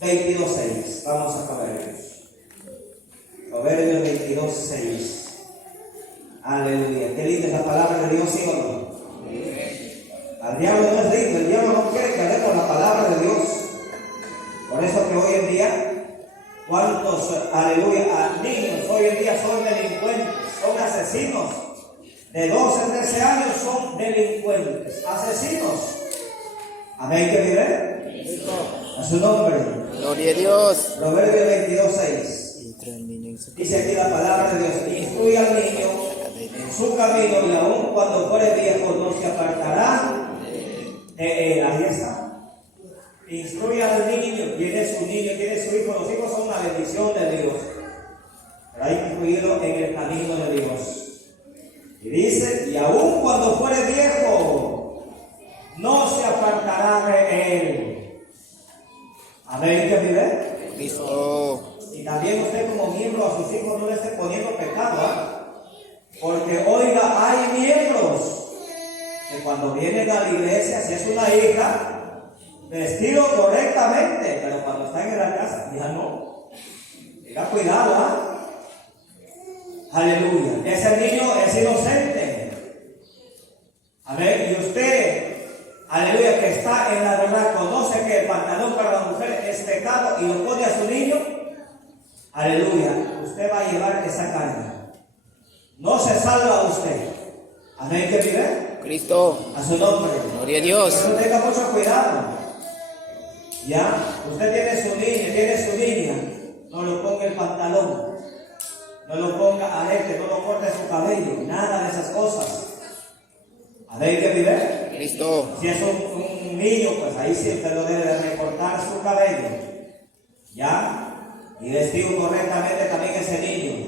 22:6. Vamos a Proverbios. Proverbios 22:6. Aleluya. Qué linda es la palabra de Dios, ¿sí o no? Al diablo no es lindo, el diablo no quiere que hablemos la palabra de Dios. Por eso que hoy en día, ¿cuántos, aleluya, niños hoy en día son delincuentes, son asesinos? De 12 a 13 años son delincuentes, asesinos. Amén, que vive. A su nombre. Gloria a Dios. Proverbio 22:6. Dice aquí la palabra de Dios: instruye al niño en su camino, y aun cuando fuere viejo no se apartará de él. Ahí está. Instruye al niño. Tiene su niño, tiene su hijo. Los hijos son una bendición de Dios, pero hay que instruirlo en el camino de Dios. Y dice: y aun cuando fuere viejo no se apartará de él. Amén, que vive. Cristo. Y también usted como miembro a sus hijos no le esté poniendo pecado, porque oiga, hay miembros que cuando vienen a la iglesia, si es una hija, vestido correctamente, pero cuando están en la casa, ya no. Tenga cuidado, Aleluya. Ese niño es inocente. Amén. Y usted, aleluya, que está en la verdad, conoce que el pantalón para la mujer es pecado y lo pone a su niño. Aleluya. Usted va a llevar esa carga. No se salva usted. Amén, que vive. Cristo. A su nombre. Gloria a Dios. Pero tenga mucho cuidado. Ya, usted tiene su niña, tiene su niña. No le ponga el pantalón. No lo ponga arete, no lo corte su cabello. Nada de esas cosas. Amén, que vive. Cristo. Si es un niño, pues ahí sí usted lo debe de recortar su cabello. Ya. Y vestir correctamente también ese niño.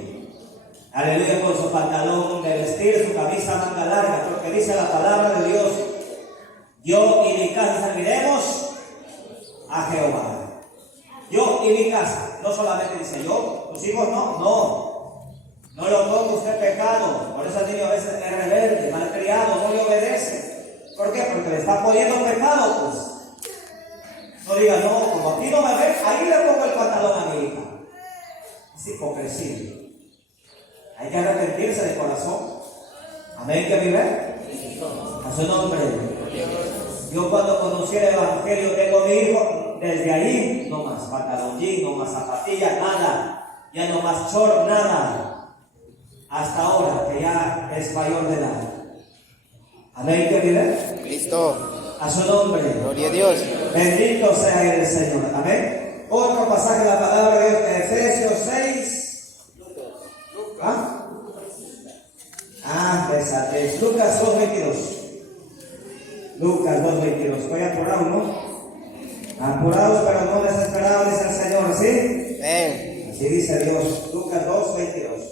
Aleluya, con su pantalón de vestir, su camisa manga larga, porque dice la palabra de Dios: yo y mi casa serviremos a Jehová. Yo y mi casa. No solamente dice yo, tus hijos no. No lo ponga usted pecado. Por eso el niño a veces es rebelde, malcriado, no le obedece. ¿Por qué? Porque le está poniendo pecado, pues. No diga, no, como aquí no me ve, ahí le pongo el pantalón a mi hija. Es hipocresía. Hay que arrepentirse de corazón. Amén, que vive. A su nombre. Yo cuando conocí el evangelio, tengo mi hijo, desde ahí no más pantalón jean, no más zapatillas, nada. Ya no más short, nada. Hasta ahora, que ya es mayor de edad. Amén, que vive. Cristo. A su nombre. Gloria a Dios. Bendito sea el Señor. Amén. Otro pasaje de la palabra de Dios, Efesios 6. Es Lucas 2:22. Lucas 2:22. Estoy apurado, ¿no? Apurados, pero no desesperados, dice el Señor. ¿Sí? Amén. Así dice Dios. Lucas 2:22.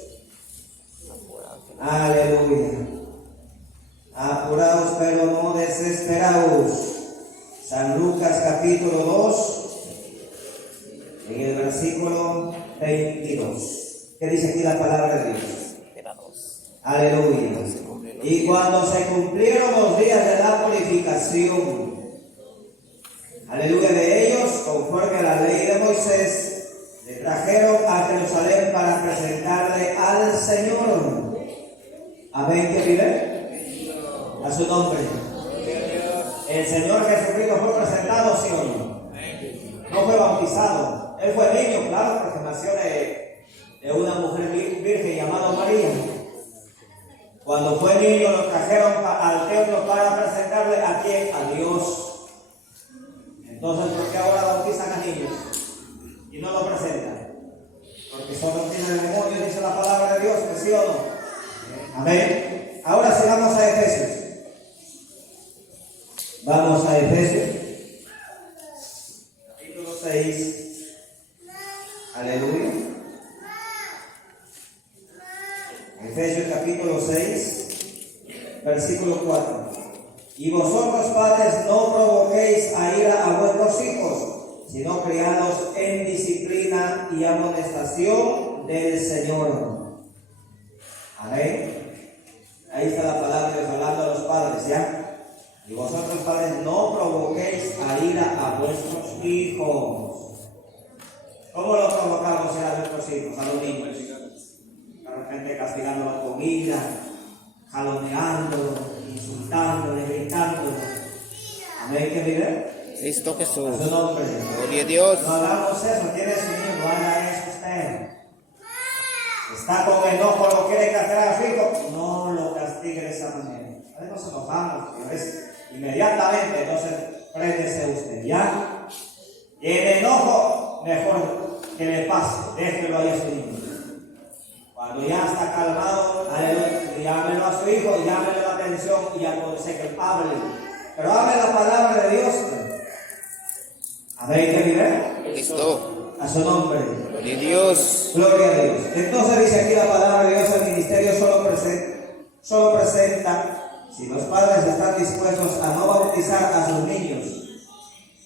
Aleluya. Apurados, pero no desesperados. San Lucas capítulo 2, en el versículo 22. ¿Qué dice aquí la palabra de Dios? Aleluya. Y cuando se cumplieron los días de la purificación, aleluya, de ellos, conforme a la ley de Moisés, le trajeron a Jerusalén para presentarle al Señor. Amén, que vive. A su nombre. El Señor Jesucristo fue presentado, ¿sí o no? No fue bautizado. Él fue niño, claro, porque nació de una mujer virgen llamada María. Cuando fue niño lo trajeron al templo para presentarle a quién, a Dios. Entonces, ¿por qué ahora bautizan a niños y no lo presentan? Porque solo tiene el demonio, dice la palabra de Dios, ¿que sí o no? Amén. Ahora sí vamos a Efesios. Vamos a Efesios, capítulo 6. Aleluya. Efesios capítulo 6, versículo 4. Y vosotros, padres, no provoquéis a ira a vuestros hijos, sino criados en disciplina y amonestación del Señor. Amén. Ahí está la palabra de Dios hablando a los padres, ¿ya? Y vosotros, padres, no provoquéis a ira a vuestros hijos. ¿Cómo lo provocamos a nuestros hijos, a los niños? De repente castigándolos con ira, jaloneándolo, insultándole, gritándole. Amén, que vive. Cristo Jesús. A su nombre. Gloria a Dios. No hagamos eso, tiene su niño, no haga eso usted. Está con enojo, lo quiere castigar a su hijo, no lo castigue de esa manera. A veces nos enojamos, inmediatamente, entonces préndese usted, ¿ya? Y el enojo, mejor que le pase, déjelo ahí a su niño. Cuando ya está calmado, llámelo a su hijo, llámelo la atención y aconseje que hable. Pero hable la palabra de Dios. Amén, que vive. Cristo. A su nombre. Gloria a Dios. Gloria a Dios. Entonces dice aquí la palabra de Dios, el ministerio solo presenta si los padres están dispuestos a no bautizar a sus niños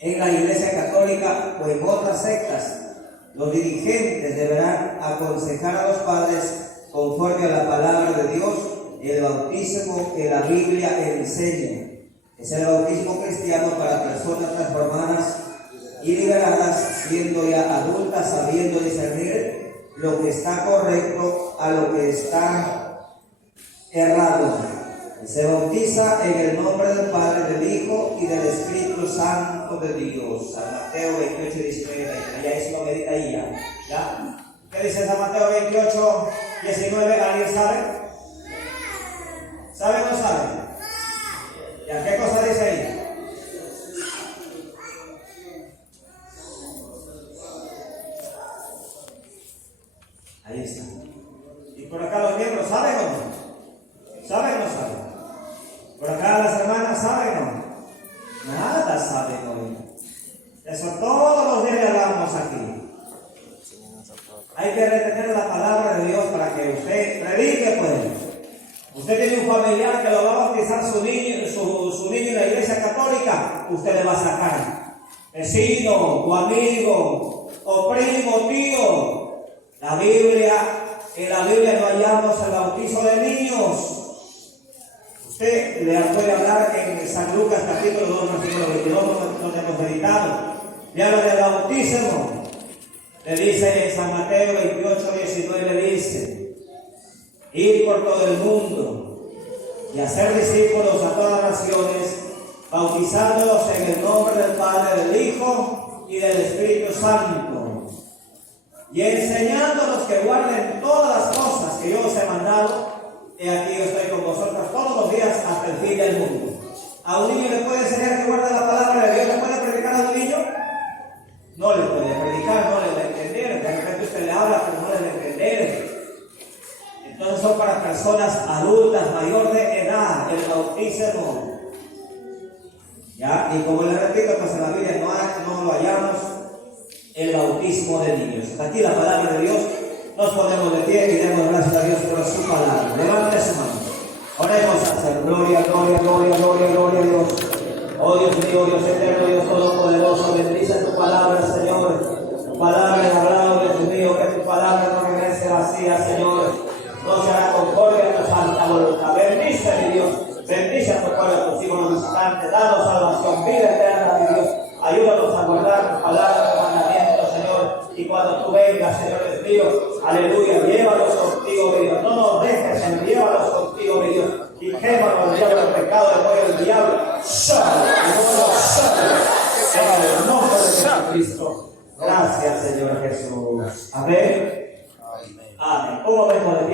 en la Iglesia Católica o en otras sectas. Los dirigentes deberán aconsejar a los padres conforme a la palabra de Dios el bautismo que la Biblia enseña. Es el bautismo cristiano para personas transformadas y liberadas, siendo ya adultas, sabiendo discernir lo que está correcto a lo que está errado. Se bautiza en el nombre del Padre, del Hijo y del Espíritu Santo de Dios. San Mateo 28, 19. Ya eso lo medita ahí ya. ¿Qué dice San Mateo 28, 19? ¿Alguien sabe? ¿Sabe o no sabe? ¿Ya qué cosa dice ahí? Ahí está. Y por acá los miembros, ¿saben o no? ¿Saben o no saben? Por acá las hermanas, ¿saben o no? Nada saben hoy. Eso todos los días le hablamos aquí. Hay que retener la palabra de Dios para que usted predique, pues. Usted tiene un familiar que lo va a bautizar su niño en la Iglesia Católica, usted le va a sacar. Vecino, o amigo, o primo, tío. En la Biblia no hallamos el bautizo de niños. Usted le puede hablar en San Lucas capítulo 2, versículo 22, donde hemos meditado. Ya lo del bautismo. Le dice en San Mateo 28, 19, le dice: ir por todo el mundo y hacer discípulos a todas las naciones, bautizándolos en el nombre del Padre, del Hijo y del Espíritu Santo, y enseñándolos que guarden todas las cosas que yo os he mandado. Y aquí yo estoy con vosotros todos los días hasta el fin del mundo. ¿A un niño le puede enseñar que guarde la palabra de Dios? ¿Le puede predicar a un niño? No le puede predicar, no le va a entender. De repente usted le habla, pero no le va a entender. Entonces son para personas adultas, mayor de edad, el bautismo. ¿Ya? Y como le repito, pues en la Biblia no lo hallamos el bautismo de niños. Hasta aquí la palabra de Dios. Nos ponemos de pie y demos gracias a Dios por su palabra. Levante su mano. Oremos a hacer gloria, gloria, gloria, gloria, gloria a Dios. Oh Dios mío, Dios eterno, Dios todopoderoso, bendice tu palabra, Señor. Tu palabra es hablado, Dios mío, que tu palabra no regrese vacía, Señor. No se hará conforme a tu santa voluntad. Bendice, mi Dios. Bendice a tu pueblo, a tus hijos visitantes. Danos salvación, vida eterna, mi Dios. Ayúdanos a guardar tu palabra, tu mandamiento, Señor. Y cuando tú vengas,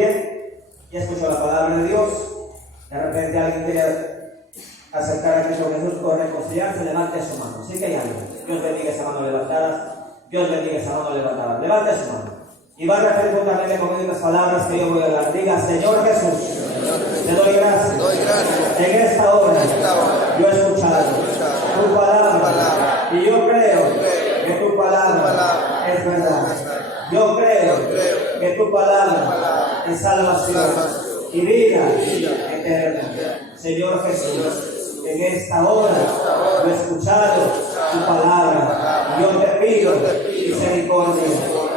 pie y escucha la palabra de Dios. De repente alguien quiere acercar a Cristo Jesús o reconciliarse, levante su mano. Sí que hay algo. Dios bendiga esa mano levantada. Dios bendiga esa mano levantada. Levante su mano. Y va a repetir juntamente conmigo las palabras que yo voy a dar. Diga, Señor Jesús, te doy gracias. En esta hora yo he escuchado tu palabra. Y yo creo que tu palabra es verdad. Yo creo que tu palabra es salvación y vida eterna. Señor Jesús, en esta hora yo he escuchado tu palabra. Yo te pido misericordia.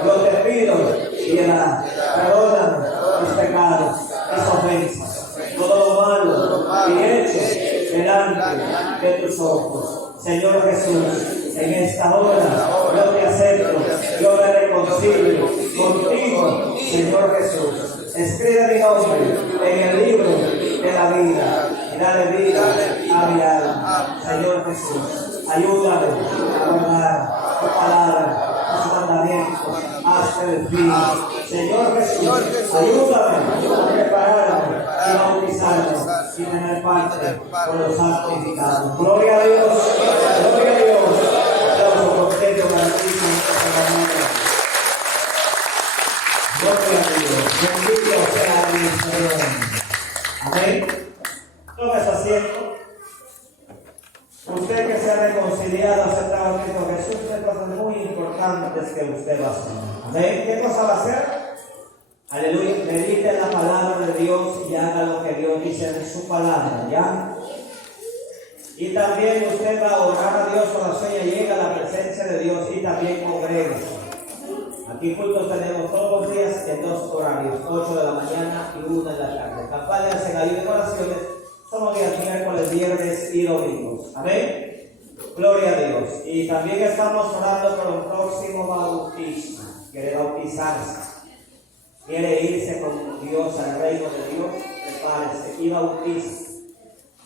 Yo te pido piedad. Perdóname mis pecados, mis ofensas, todo lo malo y hecho delante de tus ojos. Señor Jesús, en esta hora yo te acepto, yo me reconcilio contigo, Señor Jesús. Escribe mi nombre en el libro de la vida y dale vida a mi alma. Señor Jesús, ayúdame a guardar tu palabra, tus mandamientos hasta el fin. Señor Jesús, ayúdame a prepararme y bautizarme y tener parte con los santificados. Gloria a Dios, gloria a Dios. Aplauso por Pedro grandísimo esta mañana. Gloria a Dios, bendito sea mi Señor. Amén. Tome su asiento. Usted que se ha reconciliado, aceptado a Cristo Jesús, hay cosas muy importantes que usted va a hacer. Amén. ¿Qué cosa va a hacer? Aleluya. Medite en la palabra de Dios y haga lo que Dios dice en su palabra, ¿ya? Y también usted va a orar a Dios oración y llega a la presencia de Dios y también congrega. Aquí juntos tenemos todos los días en dos horarios, 8 de la mañana y 1 de la tarde. Campañas en ayuda y oraciones son los días miércoles, viernes y domingos. Amén. Gloria a Dios. Y también estamos orando por un próximo bautismo. Quiere bautizarse, quiere irse con Dios al reino de Dios, prepárese y bautice.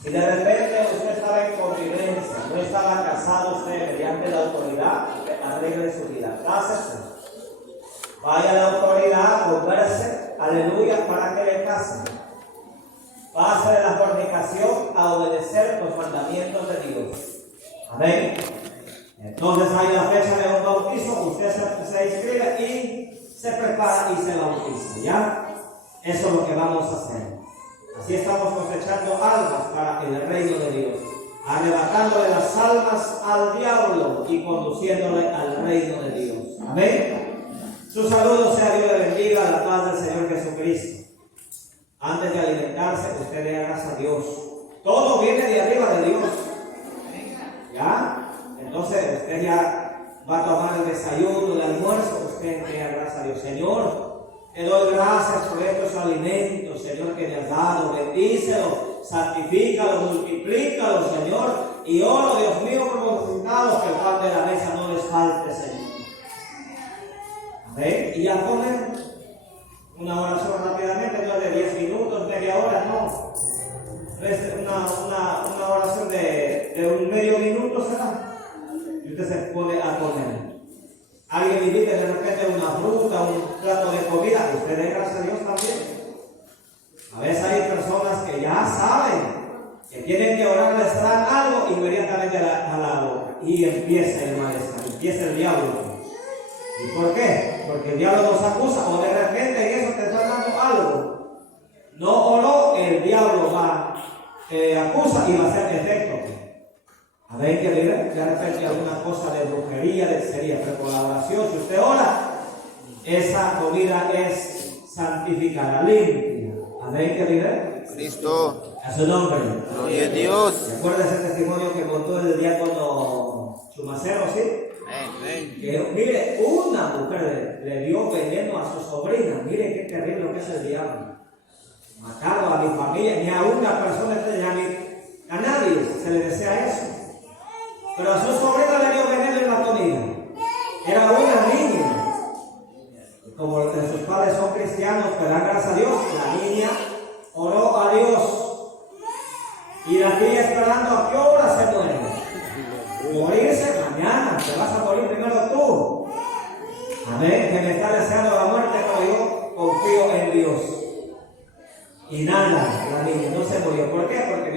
Si de repente usted estaba en convivencia, no estaba casado usted mediante la autoridad, arregle su vida, cásese. Vaya a la autoridad, converse, aleluya, para que le casen. Pase de la fornicación a obedecer los mandamientos de Dios. Amén. Entonces hay la fecha de un bautismo, usted se inscribe y se prepara y se bautiza, ¿ya? Eso es lo que vamos a hacer. Así estamos cosechando almas para el reino de Dios, arrebatándole las almas al diablo y conduciéndole al reino de Dios. Amén. Su saludo sea Dios le bendiga, la paz del Señor Jesucristo. Antes de alimentarse, usted dé gracias a Dios. Todo viene de arriba de Dios. ¿Ya? Entonces usted ya va a tomar el desayuno, el almuerzo, usted dé gracias a Dios. Señor, te doy gracias por estos alimentos, Señor, que me has dado. Bendícelo, santifícalo, multiplícalo, Señor. Y oro, Dios mío, por los resultados, que el pan de la mesa no les falte, Señor. Amén. Y ya ponen una oración rápidamente, no de 10 minutos, media hora, no. Una oración de un medio minuto será. Y usted se pone a comer. Alguien invite de repente una fruta, un plato de comida, usted dé gracias a Dios también. A veces hay personas que ya saben que tienen que orar, les traen algo inmediatamente a la boca. Y empieza el malestar, empieza el diablo. ¿Y por qué? Porque el diablo nos acusa, o de repente en eso te está dando algo. No oró, el diablo va, acusa y va a hacer efecto. A ver que de repente alguna cosa de brujería, de hechicería, pero con la oración, si usted ora, esa comida es santificada, limpia. Amén, que vive Cristo. A su nombre. Gloria a Dios. ¿Recuerda ese testimonio que contó el diácono Chumacero, sí? Amén. Que, mire, una mujer le dio veneno a su sobrina. Mire qué terrible lo que es el diablo. Matado a mi familia, ni a una persona, a nadie se le desea eso. Pero a su sobrina le dio veneno en la comida. Era una niña. Como sus padres son cristianos, que dan gracias a Dios, la niña oró a Dios. Y la niña esperando a qué hora se muere. Morirse mañana, te vas a morir primero tú. Amén. Que me está deseando la muerte, pero yo confío en Dios.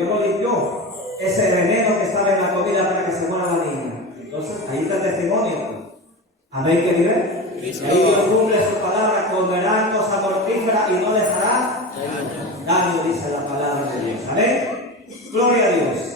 Dios lo limpió. Ese veneno que estaba en la comida para que se muera la niña. Entonces, ahí está el testimonio. Amén, que vive. Y ahí Dios cumple su palabra, comerán cosa mortífera y no dejará